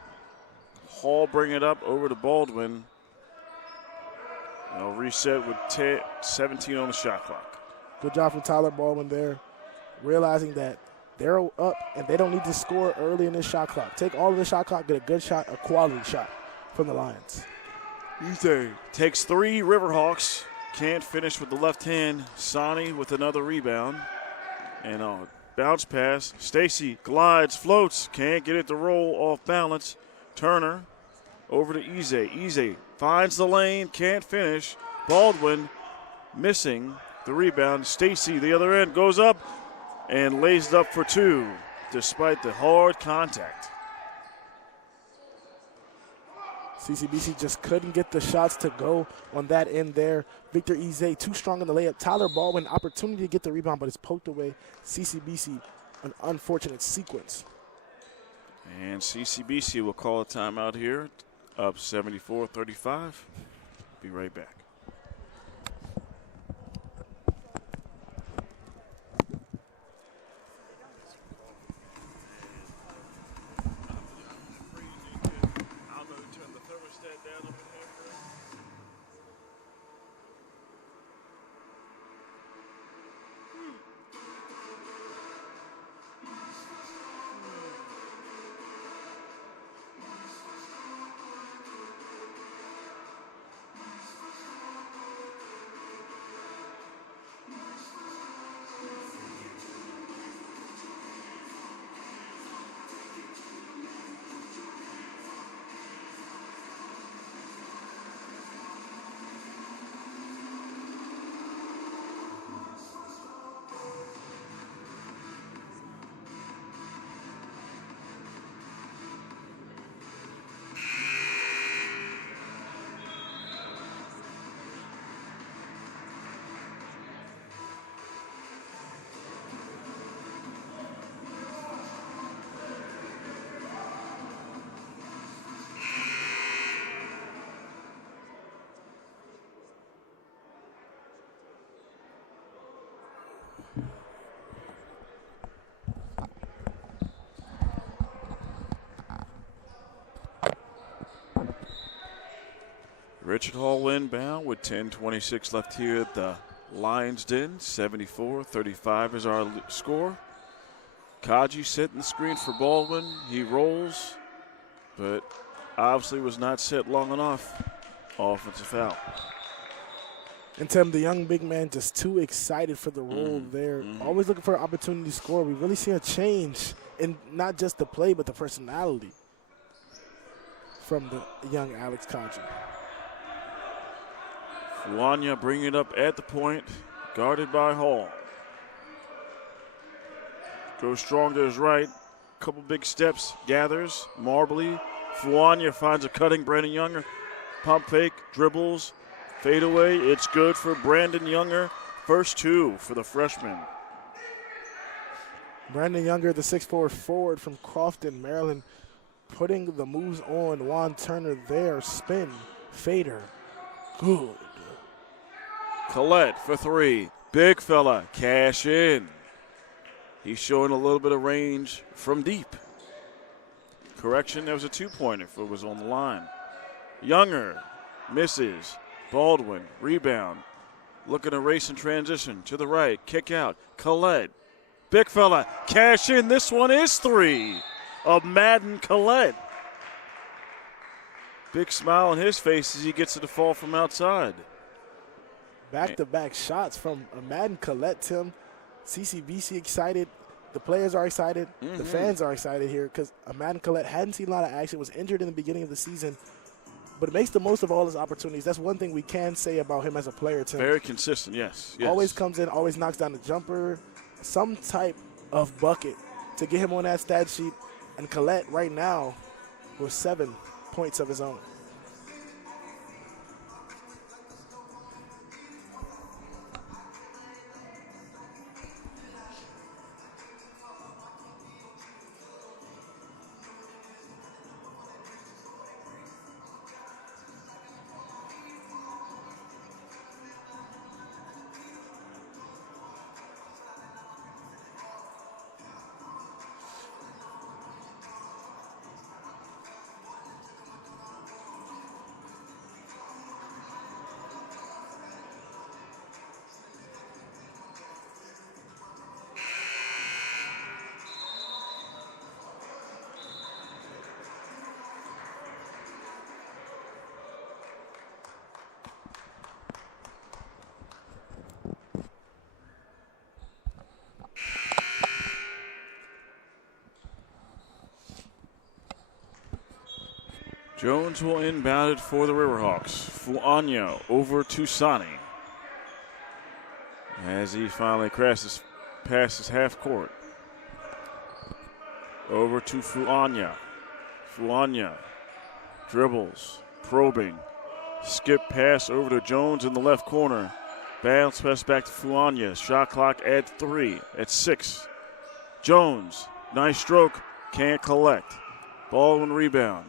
Hall bring it up over to Baldwin. They'll reset with 17 on the shot clock. Good job from Tyler Baldwin there, realizing that they're up and they don't need to score early in this shot clock. Take all of the shot clock, get a good shot, a quality shot from the Lions. Easy. Takes 3 Riverhawks. Can't finish with the left hand. Sani with another rebound. And a bounce pass. Stacy glides, floats. Can't get it to roll off balance. Turner over to Ize. Ize finds the lane. Can't finish. Baldwin missing the rebound. Stacy, the other end, goes up and lays it up for 2 despite the hard contact. CCBC just couldn't get the shots to go on that end there. Victor Ize too strong in the layup. Tyler Baldwin, opportunity to get the rebound, but it's poked away. CCBC, an unfortunate sequence. And CCBC will call a timeout here, up 74-35. Be right back. Richard Hall inbound with 10:26 left here at the Lions Den. 74-35 is our score. Kaji setting the screen for Baldwin. He rolls, but obviously was not set long enough. Offensive foul. And Tim, the young big man, just too excited for the role there. Always looking for an opportunity to score. We really see a change in not just the play, but the personality from the young Alex Kaji. Fuanya bringing it up at the point, guarded by Hall. Goes strong to his right, couple big steps, gathers, marbly. Fuanya finds a cutting Brandon Younger. Pump fake, dribbles, fade away. It's good for Brandon Younger. First 2 for the freshman. Brandon Younger, the 6'4" forward from Crofton, Maryland, putting the moves on. Juan Turner there, spin, fader, good. Collette for 3. Big fella, cash in. He's showing a little bit of range from deep. Correction, there was a 2-pointer if it was on the line. Younger misses. Baldwin, rebound. Looking to race in transition to the right. Kick out. Collette. Big fella, cash in. This one is 3 of Madden Collette. Big smile on his face as he gets to the fall from outside. Back-to-back shots from Madden Collette, Tim. CCBC excited. The players are excited. The fans are excited here because Madden Collette hadn't seen a lot of action, was injured in the beginning of the season. but makes the most of all his opportunities. That's one thing we can say about him as a player, Tim. Very consistent, yes. Always comes in, always knocks down the jumper, some type of bucket to get him on that stat sheet. And Collette right now with 7 points of his own. Jones will inbound it for the Riverhawks. Fuanya over to Sani. As he finally crashes past his half court. Over to Fuanya. Fuanya dribbles, probing. Skip pass over to Jones in the left corner. Bounce pass back to Fuanya. Shot clock at 3, at 6. Jones, nice stroke, can't collect. Baldwin rebound.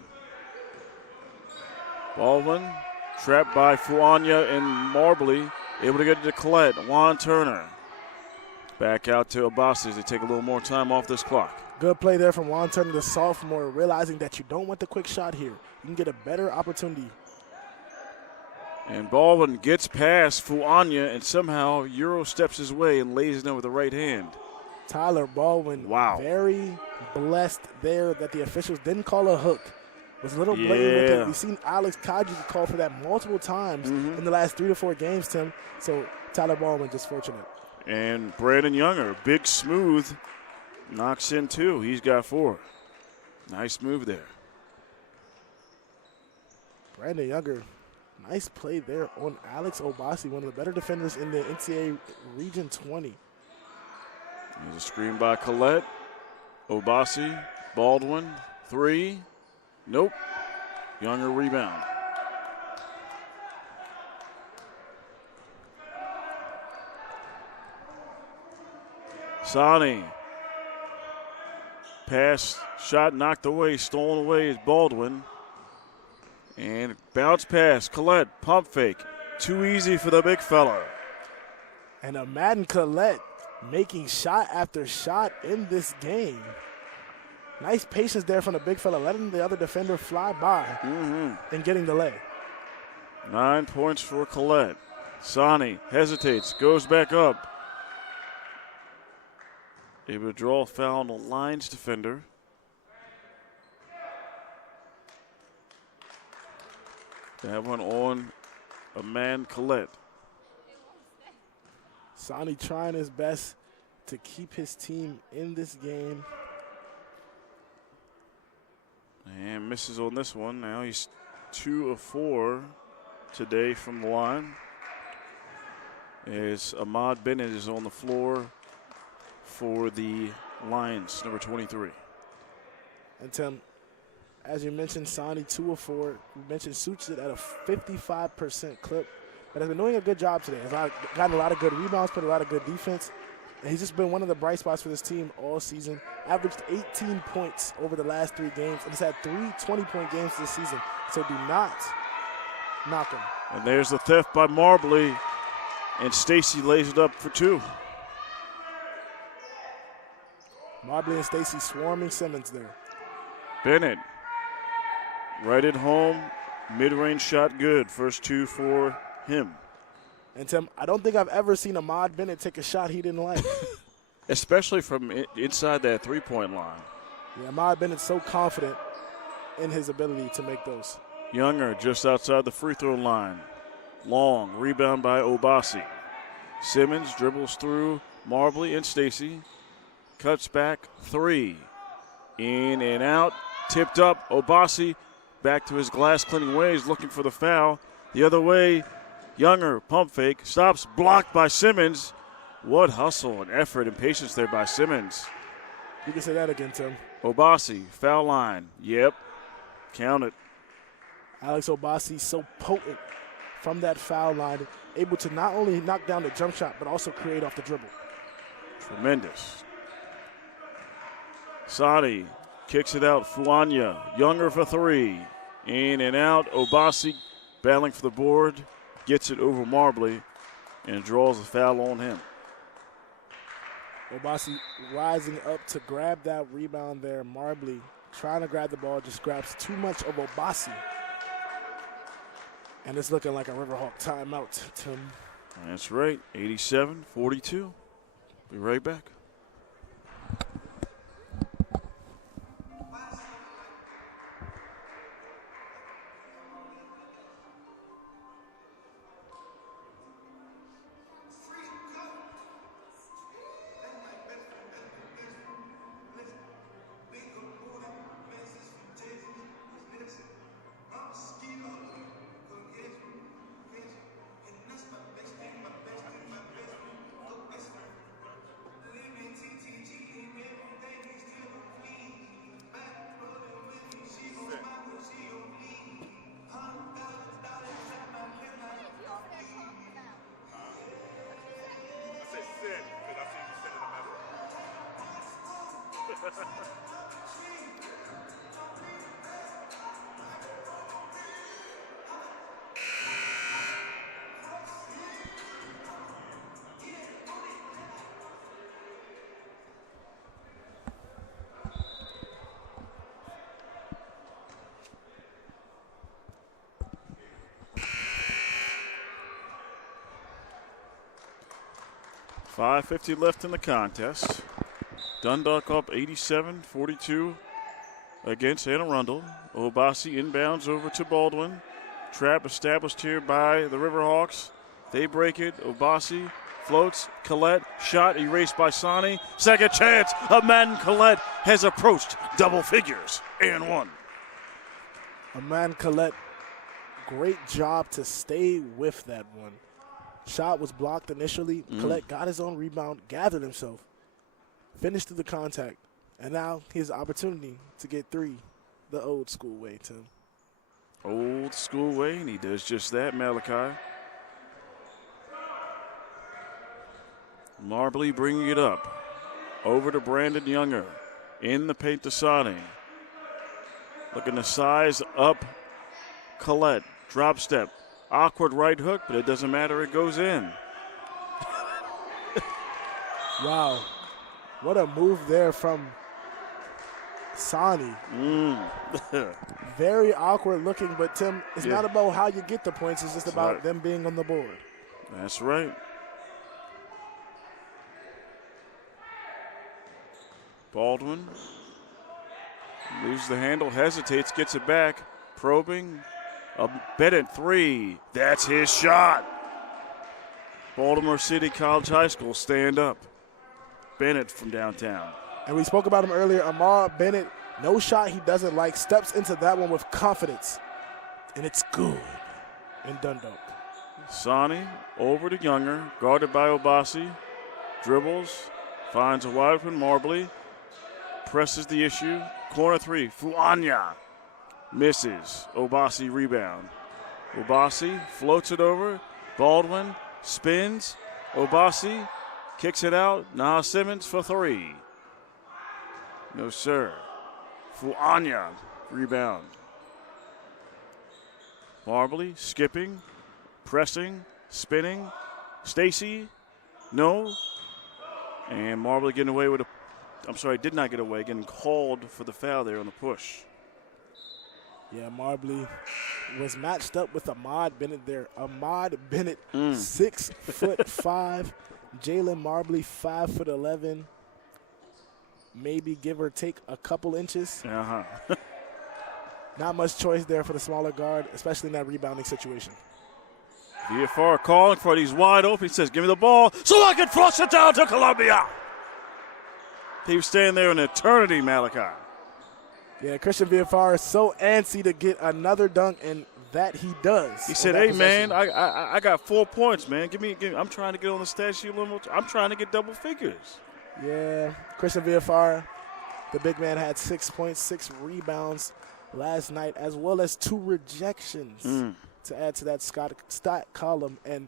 Baldwin trapped by Fuanya and Marbley, able to get it to Collette. Juan Turner back out to Abasi as they take a little more time off this clock. Good play there from Juan Turner, the sophomore, realizing that you don't want the quick shot here. You can get a better opportunity. And Baldwin gets past Fuanya and somehow Euro steps his way and lays it in with the right hand. Tyler Baldwin, wow, very blessed there that the officials didn't call a hook. Was a little blatant with it. We've seen Alex Kaji call for that multiple times in the last 3 to 4 games, Tim. So Tyler Baldwin just fortunate. And Brandon Younger, big smooth, knocks in 2. He's got 4. Nice move there. Brandon Younger, nice play there on Alex Obasi, one of the better defenders in the NCAA Region 20. There's a screen by Collette. Obasi, Baldwin, 3. Nope. Younger rebound. Sani. Pass, shot knocked away, stolen away is Baldwin. And bounce pass, Collette, pump fake. Too easy for the big fella. And a Madden Collette making shot after shot in this game. Nice patience there from the big fella, letting the other defender fly by and getting the lay. 9 points for Collette. Sani hesitates, goes back up. Able to draw a foul on the Lions defender. That one on a man, Collette. Sani trying his best to keep his team in this game. And misses on this one. Now he's 2 of 4 today from the line. As Ahmad Bennett is on the floor for the Lions, number 23. And Tim, as you mentioned, Sani 2 of 4. You mentioned Suits it at a 55% clip, but has been doing a good job today. Has gotten a lot of good rebounds, put a lot of good defense. And he's just been one of the bright spots for this team all season. Averaged 18 points over the last 3 games, and has had 3 20-point games this season. So do not knock him. And there's the theft by Marbley, and Stacy lays it up for 2. Marbley and Stacy swarming Simmons there. Bennett, right at home, mid-range shot good. First 2 for him. And Tim, I don't think I've ever seen Ahmad Bennett take a shot he didn't like. Especially from inside that 3-point line. Yeah, Ahmad Bennett's so confident in his ability to make those. Younger just outside the free throw line. Long, rebound by Obasi. Simmons dribbles through Marbley and Stacy. Cuts back, 3. In and out, tipped up, Obasi back to his glass cleaning ways, looking for the foul. The other way, Younger, pump fake, stops, blocked by Simmons. What hustle and effort and patience there by Simmons. You can say that again, Tim. Obasi, foul line. Yep, count it. Alex Obasi so potent from that foul line, able to not only knock down the jump shot, but also create off the dribble. Tremendous. Sadi kicks it out. Fuanya, Younger for three. In and out. Obasi battling for the board. Gets it over Marbley and draws a foul on him. Obasi rising up to grab that rebound there. Marbley trying to grab the ball, just grabs too much of Obasi. And it's looking like a Riverhawk timeout, Tim. That's right, 87-42. Be right back. .550 left in the contest. Dundalk up 87-42 against Anne Arundel. Obasi inbounds over to Baldwin. Trap established here by the Riverhawks. They break it. Obasi floats. Collette. Shot erased by Sani. Second chance. Aman Collette has approached double figures and one. Aman Collette, great job to stay with that one. Shot was blocked initially. Collette got his own rebound, gathered himself, finished through the contact, and now his opportunity to get three the old school way, Tim. Old school way, and he does just that, Malachi. Marbley bringing it up. Over to Brandon Younger. In the paint to Sani. Looking to size up Collette. Drop step. Awkward right hook, but it doesn't matter. It goes in. Wow. What a move there from Sani. Very awkward looking, but Tim, it's not about how you get the points. It's just about them being on the board. That's right. Baldwin loses the handle, hesitates, gets it back, probing. A Bennett three. That's his shot. Baltimore City College High School stand up. Bennett from downtown. And we spoke about him earlier. Amar Bennett, no shot he doesn't like, steps into that one with confidence. And it's good in Dundalk. Sani over to Younger, guarded by Obasi. Dribbles, finds a wide open Marbley. Presses the issue. Corner three, Fuanya. Misses. Obasi rebound. Obasi floats it over. Baldwin spins. Obasi kicks it out. Nah Simmons for three. No, sir. Fuanya rebound. Marbley skipping, pressing, spinning. Stacy, no. And Marbley getting away with did not get away, getting called for the foul there on the push. Yeah, Marbley was matched up with Ahmad Bennett there. Ahmad Bennett, 6'5". Jalen Marbley, 5'11". Maybe give or take a couple inches. Not much choice there for the smaller guard, especially in that rebounding situation. VFR calling for it. He's wide open. He says, give me the ball so I can flush it down to Columbia. He was staying there an eternity, Malachi. Yeah, Christian Villafar is so antsy to get another dunk, and that he does. He said, "Hey man, I got 4 points, man. Give me. I'm trying to get on the stat sheet limit. I'm trying to get double figures." Yeah, Christian Villafar, the big man, had 6 points, 6 rebounds last night, as well as 2 rejections to add to that stat column. And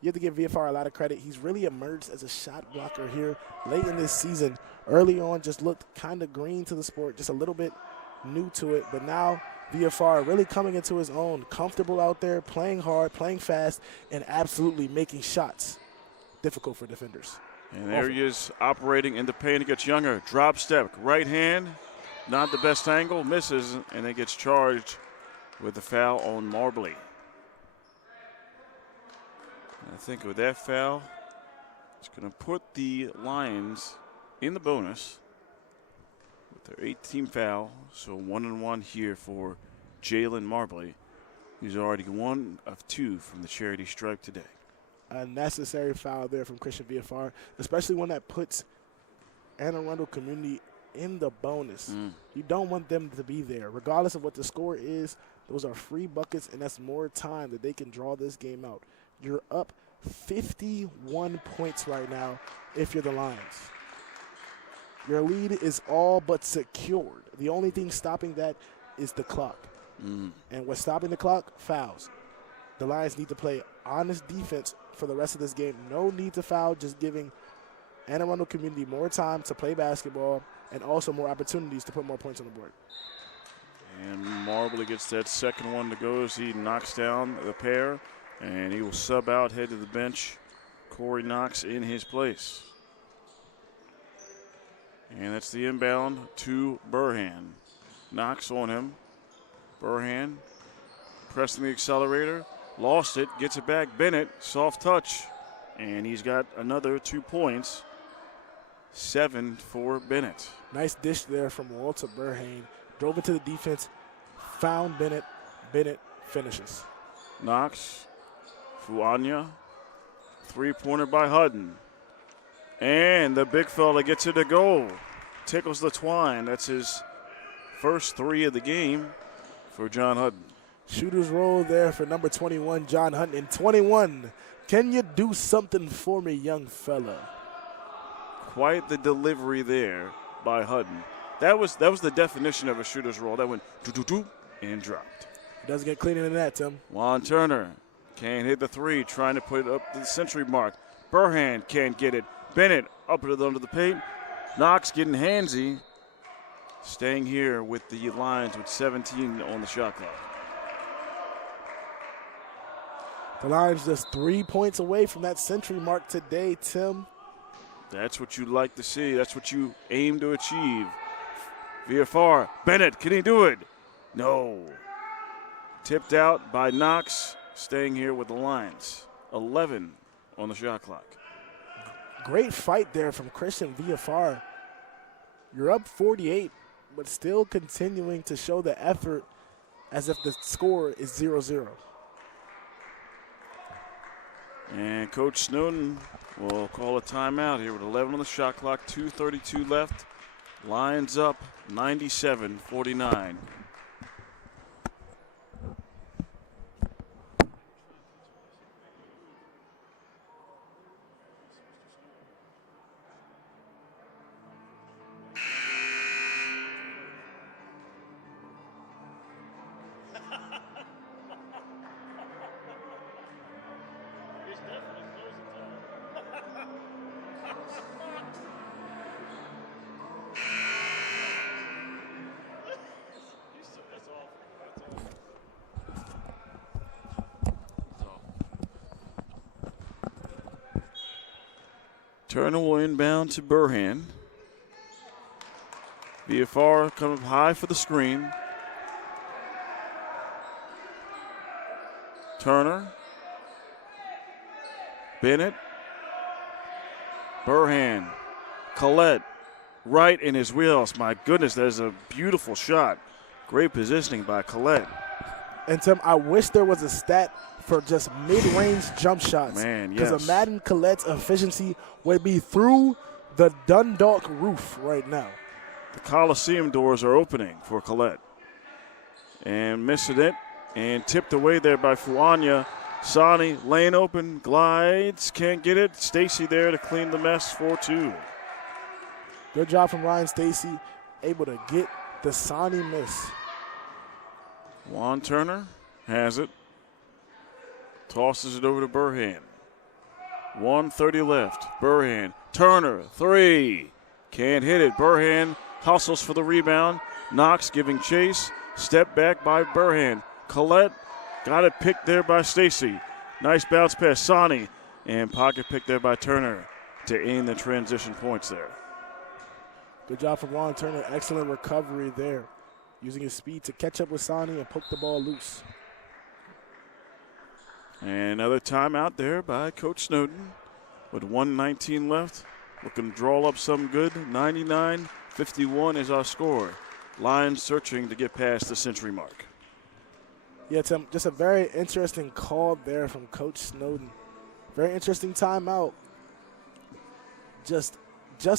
you have to give Villafar a lot of credit. He's really emerged as a shot blocker here late in this season. Early on, just looked kind of green to the sport, just a little bit new to it. But now Villafar really coming into his own, comfortable out there, playing hard, playing fast, and absolutely making shots difficult for defenders. And there he is operating in the paint. He gets younger. Drop step, right hand, not the best angle, misses, and then gets charged with the foul on Marbley. And I think with that foul, it's going to put the Lions in the bonus with their 8th-team foul. So 1-1 here for Jalen Marbley. He's already 1 of 2 from the charity stripe today. A necessary foul there from Christian Villafar, especially one that puts Anne Arundel Community in the bonus. You don't want them to be there. Regardless of what the score is, those are free buckets, and that's more time that they can draw this game out. You're up 51 points right now if you're the Lions. Your lead is all but secured. The only thing stopping that is the clock. And what's stopping the clock? Fouls. The Lions need to play honest defense for the rest of this game. No need to foul, just giving Anne Arundel Community more time to play basketball and also more opportunities to put more points on the board. And Marbley gets that second one to go as he knocks down the pair, and he will sub out, head to the bench. Corey Knox in his place. And that's the inbound to Burhan. Knox on him. Burhan pressing the accelerator. Lost it, gets it back. Bennett, soft touch. And he's got another 2 points. 7 for Bennett. Nice dish there from Walter Burhan. Drove into the defense, found Bennett. Bennett finishes. Knox, Fuanya, 3-pointer by Hutton. And the big fella gets it to go. Tickles the twine. That's his first 3 of the game for John Hutton. Shooter's roll there for number 21, John Hutton. And 21, can you do something for me, young fella? Quite the delivery there by Hutton. That was the definition of a shooter's roll. That went do-do-do and dropped. It doesn't get cleaner than that, Tim. Juan Turner can't hit the 3, trying to put it up to the century mark. Burhan can't get it. Bennett up to the under the paint. Knox getting handsy. Staying here with the Lions with 17 on the shot clock. The Lions just 3 points away from that century mark today, Tim. That's what you like to see. That's what you aim to achieve. Villafar, Bennett, can he do it? No. Tipped out by Knox, staying here with the Lions. 11 on the shot clock. Great fight there from Christian Villafar. You're up 48, but still continuing to show the effort as if the score is 0-0. And Coach Snowden will call a timeout here with 11 on the shot clock, 2:32 left. Lions up 97-49. Turner will inbound to Burhan. Villafar coming high for the screen. Turner. Bennett. Burhan. Collette. Right in his wheels. My goodness, there's a beautiful shot. Great positioning by Collette. And Tim, I wish there was a stat for just mid-range jump shots. Man, yes. Because imagine Colette's efficiency would be through the Dundalk roof right now. The Coliseum doors are opening for Colette. And missing it and tipped away there by Fuanya. Sani, lane open, glides, can't get it. Stacy there to clean the mess for 2. Good job from Ryan Stacy, able to get the Sani miss. Juan Turner has it. Tosses it over to Burhan. 1:30 left. Burhan. Turner, 3. Can't hit it. Burhan hustles for the rebound. Knox giving chase. Step back by Burhan. Collette got it picked there by Stacy. Nice bounce pass, Sani. And pocket pick there by Turner to aim the transition points there. Good job from Juan Turner. Excellent recovery there. Using his speed to catch up with Sani and poke the ball loose. And another timeout there by Coach Snowden with 1:19 left. Looking to draw up some good. 99-51 is our score. Lions searching to get past the century mark. Yeah, Tim, just a very interesting call there from Coach Snowden. Very interesting timeout. Just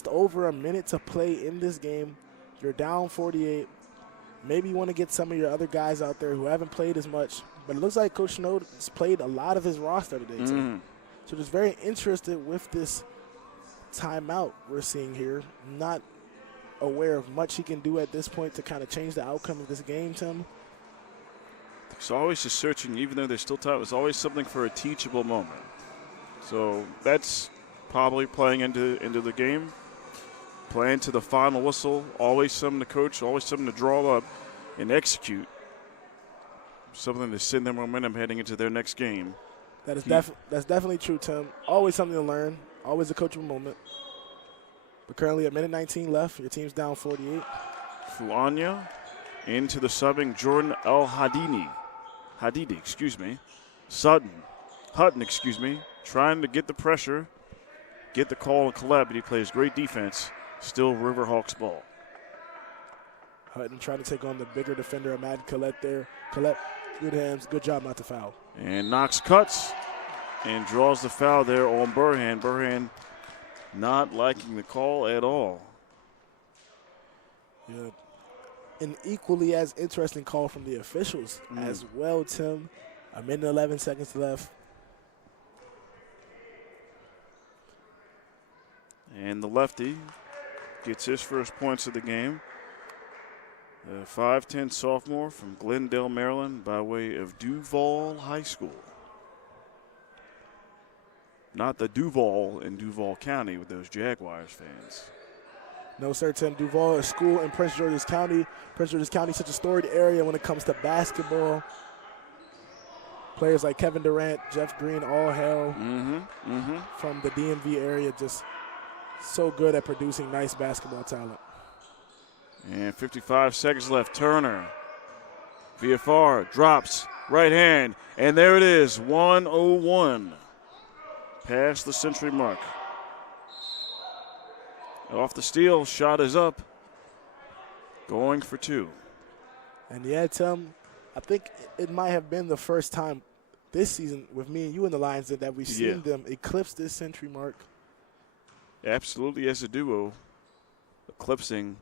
over a minute to play in this game. You're down 48. Maybe you want to get some of your other guys out there who haven't played as much. But it looks like Coach Snowden's played a lot of his roster today, too. So just very interested with this timeout we're seeing here. Not aware of much he can do at this point to kind of change the outcome of this game, Tim. It's always just searching, even though there's still time. It's always something for a teachable moment. So that's probably playing into the game. Playing to the final whistle. Always something to coach, always something to draw up and execute. Something to send their momentum heading into their next game. That's definitely true, Tim. Always something to learn. Always a coachable moment. But currently at minute 19 left, your team's down 48. Fuanya into the subbing Jordan Hadidi, Hutton, trying to get the pressure, get the call and collect, but he plays great defense. Still Riverhawks ball. Hutton trying to take on the bigger defender, Ahmad Collette there. Collette, good hands, good job not to foul. And Knox cuts and draws the foul there on Burhan. Burhan not liking the call at all. Yeah. An equally as interesting call from the officials as well, Tim. A minute and 11 seconds left. And the lefty gets his first points of the game. The 5'10 sophomore from Glendale, Maryland, by way of Duval High School. Not the Duval in Duval County with those Jaguars fans. No, sir, Tim. Duval, a school in Prince George's County. Prince George's County is such a storied area when it comes to basketball. Players like Kevin Durant, Jeff Green, all hail from the DMV area. Just so good at producing nice basketball talent. And 55 seconds left. Turner, VFR, drops, right hand, and there it is, 101. Past the century mark. Off the steal, shot is up. Going for 2. And yeah, Tim, I think it might have been the first time this season with me and you in the Lions that we've seen them eclipse this century mark. Absolutely, as a duo, eclipsing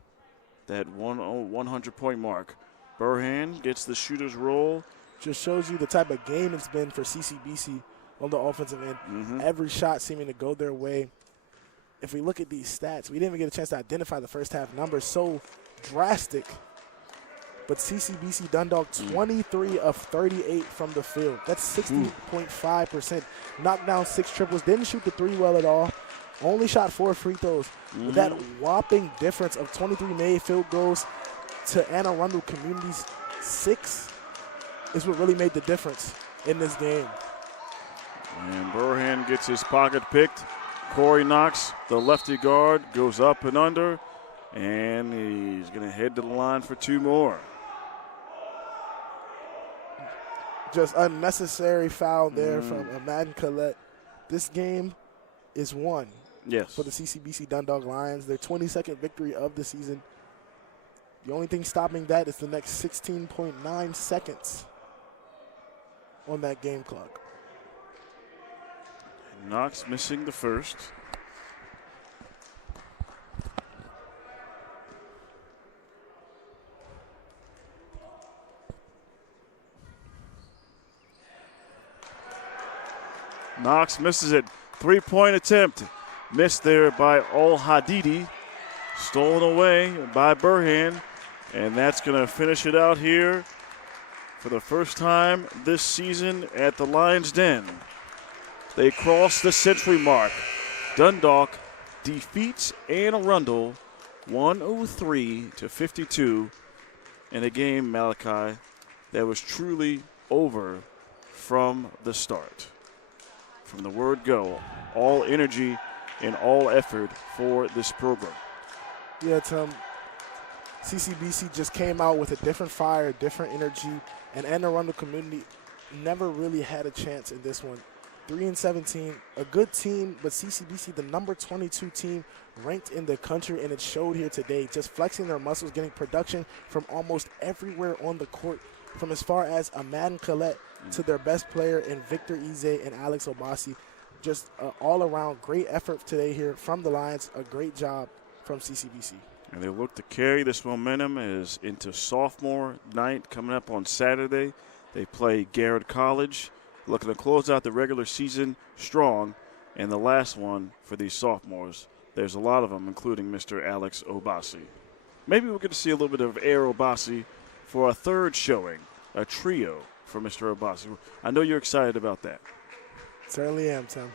that 100-point mark. Burhan gets the shooter's roll. Just shows you the type of game it's been for CCBC on the offensive end. Every shot seeming to go their way. If we look at these stats, we didn't even get a chance to identify the first half numbers. So drastic. But CCBC Dundalk, 23 of 38 from the field. That's 60.5%. Knocked down 6 triples. Didn't shoot the 3 well at all. Only shot 4 free throws. With that whopping difference of 23 made field goals to Anne Arundel Community's 6 is what really made the difference in this game. And Burhan gets his pocket picked. Corey Knox, the lefty guard, goes up and under, and he's going to head to the line for 2 more. Just unnecessary foul there from Ahmad Collette. This game is won for the CCBC Dundalk Lions. Their 22nd victory of the season. The only thing stopping that is the next 16.9 seconds on that game clock. Knox missing the first. Knox misses it. 3-point attempt. Missed there by Al Hadidi. Stolen away by Burhan. And that's going to finish it out here for the first time this season at the Lions Den. They cross the century mark. Dundalk defeats Anne Arundel 103-52 in a game, Malachi, that was truly over from the start. From the word go, all energy and all effort for this program. Yeah, Tim. CCBC just came out with a different fire, different energy, and Anne Arundel community never really had a chance in this one. 3-17, a good team, but CCBC, the number 22 team ranked in the country, and it showed here today, just flexing their muscles, getting production from almost everywhere on the court, from as far as Madden Collette to their best player in Victor Ize and Alex Obasi. Just all-around great effort today here from the Lions, a great job from CCBC. And they look to carry this momentum as into sophomore night coming up on Saturday. They play Garrett College, looking to close out the regular season strong. And the last one for these sophomores, there's a lot of them, including Mr. Alex Obasi. Maybe we're going to see a little bit of Air Obasi for a third showing, a trio for Mr. Obasi. I know you're excited about that. Certainly am, Tim.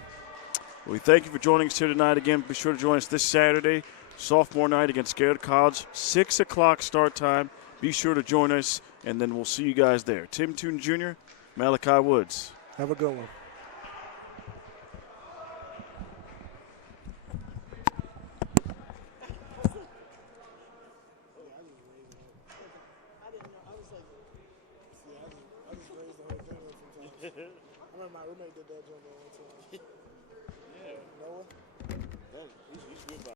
We thank you for joining us here tonight. Again, be sure to join us this Saturday, sophomore night against Garrett College, 6 o'clock start time. Be sure to join us, and then we'll see you guys there. Tim Toon Jr., Malachi Woods. Have a good one. I remember my roommate did that joint one time. Yeah. Noah? He's good.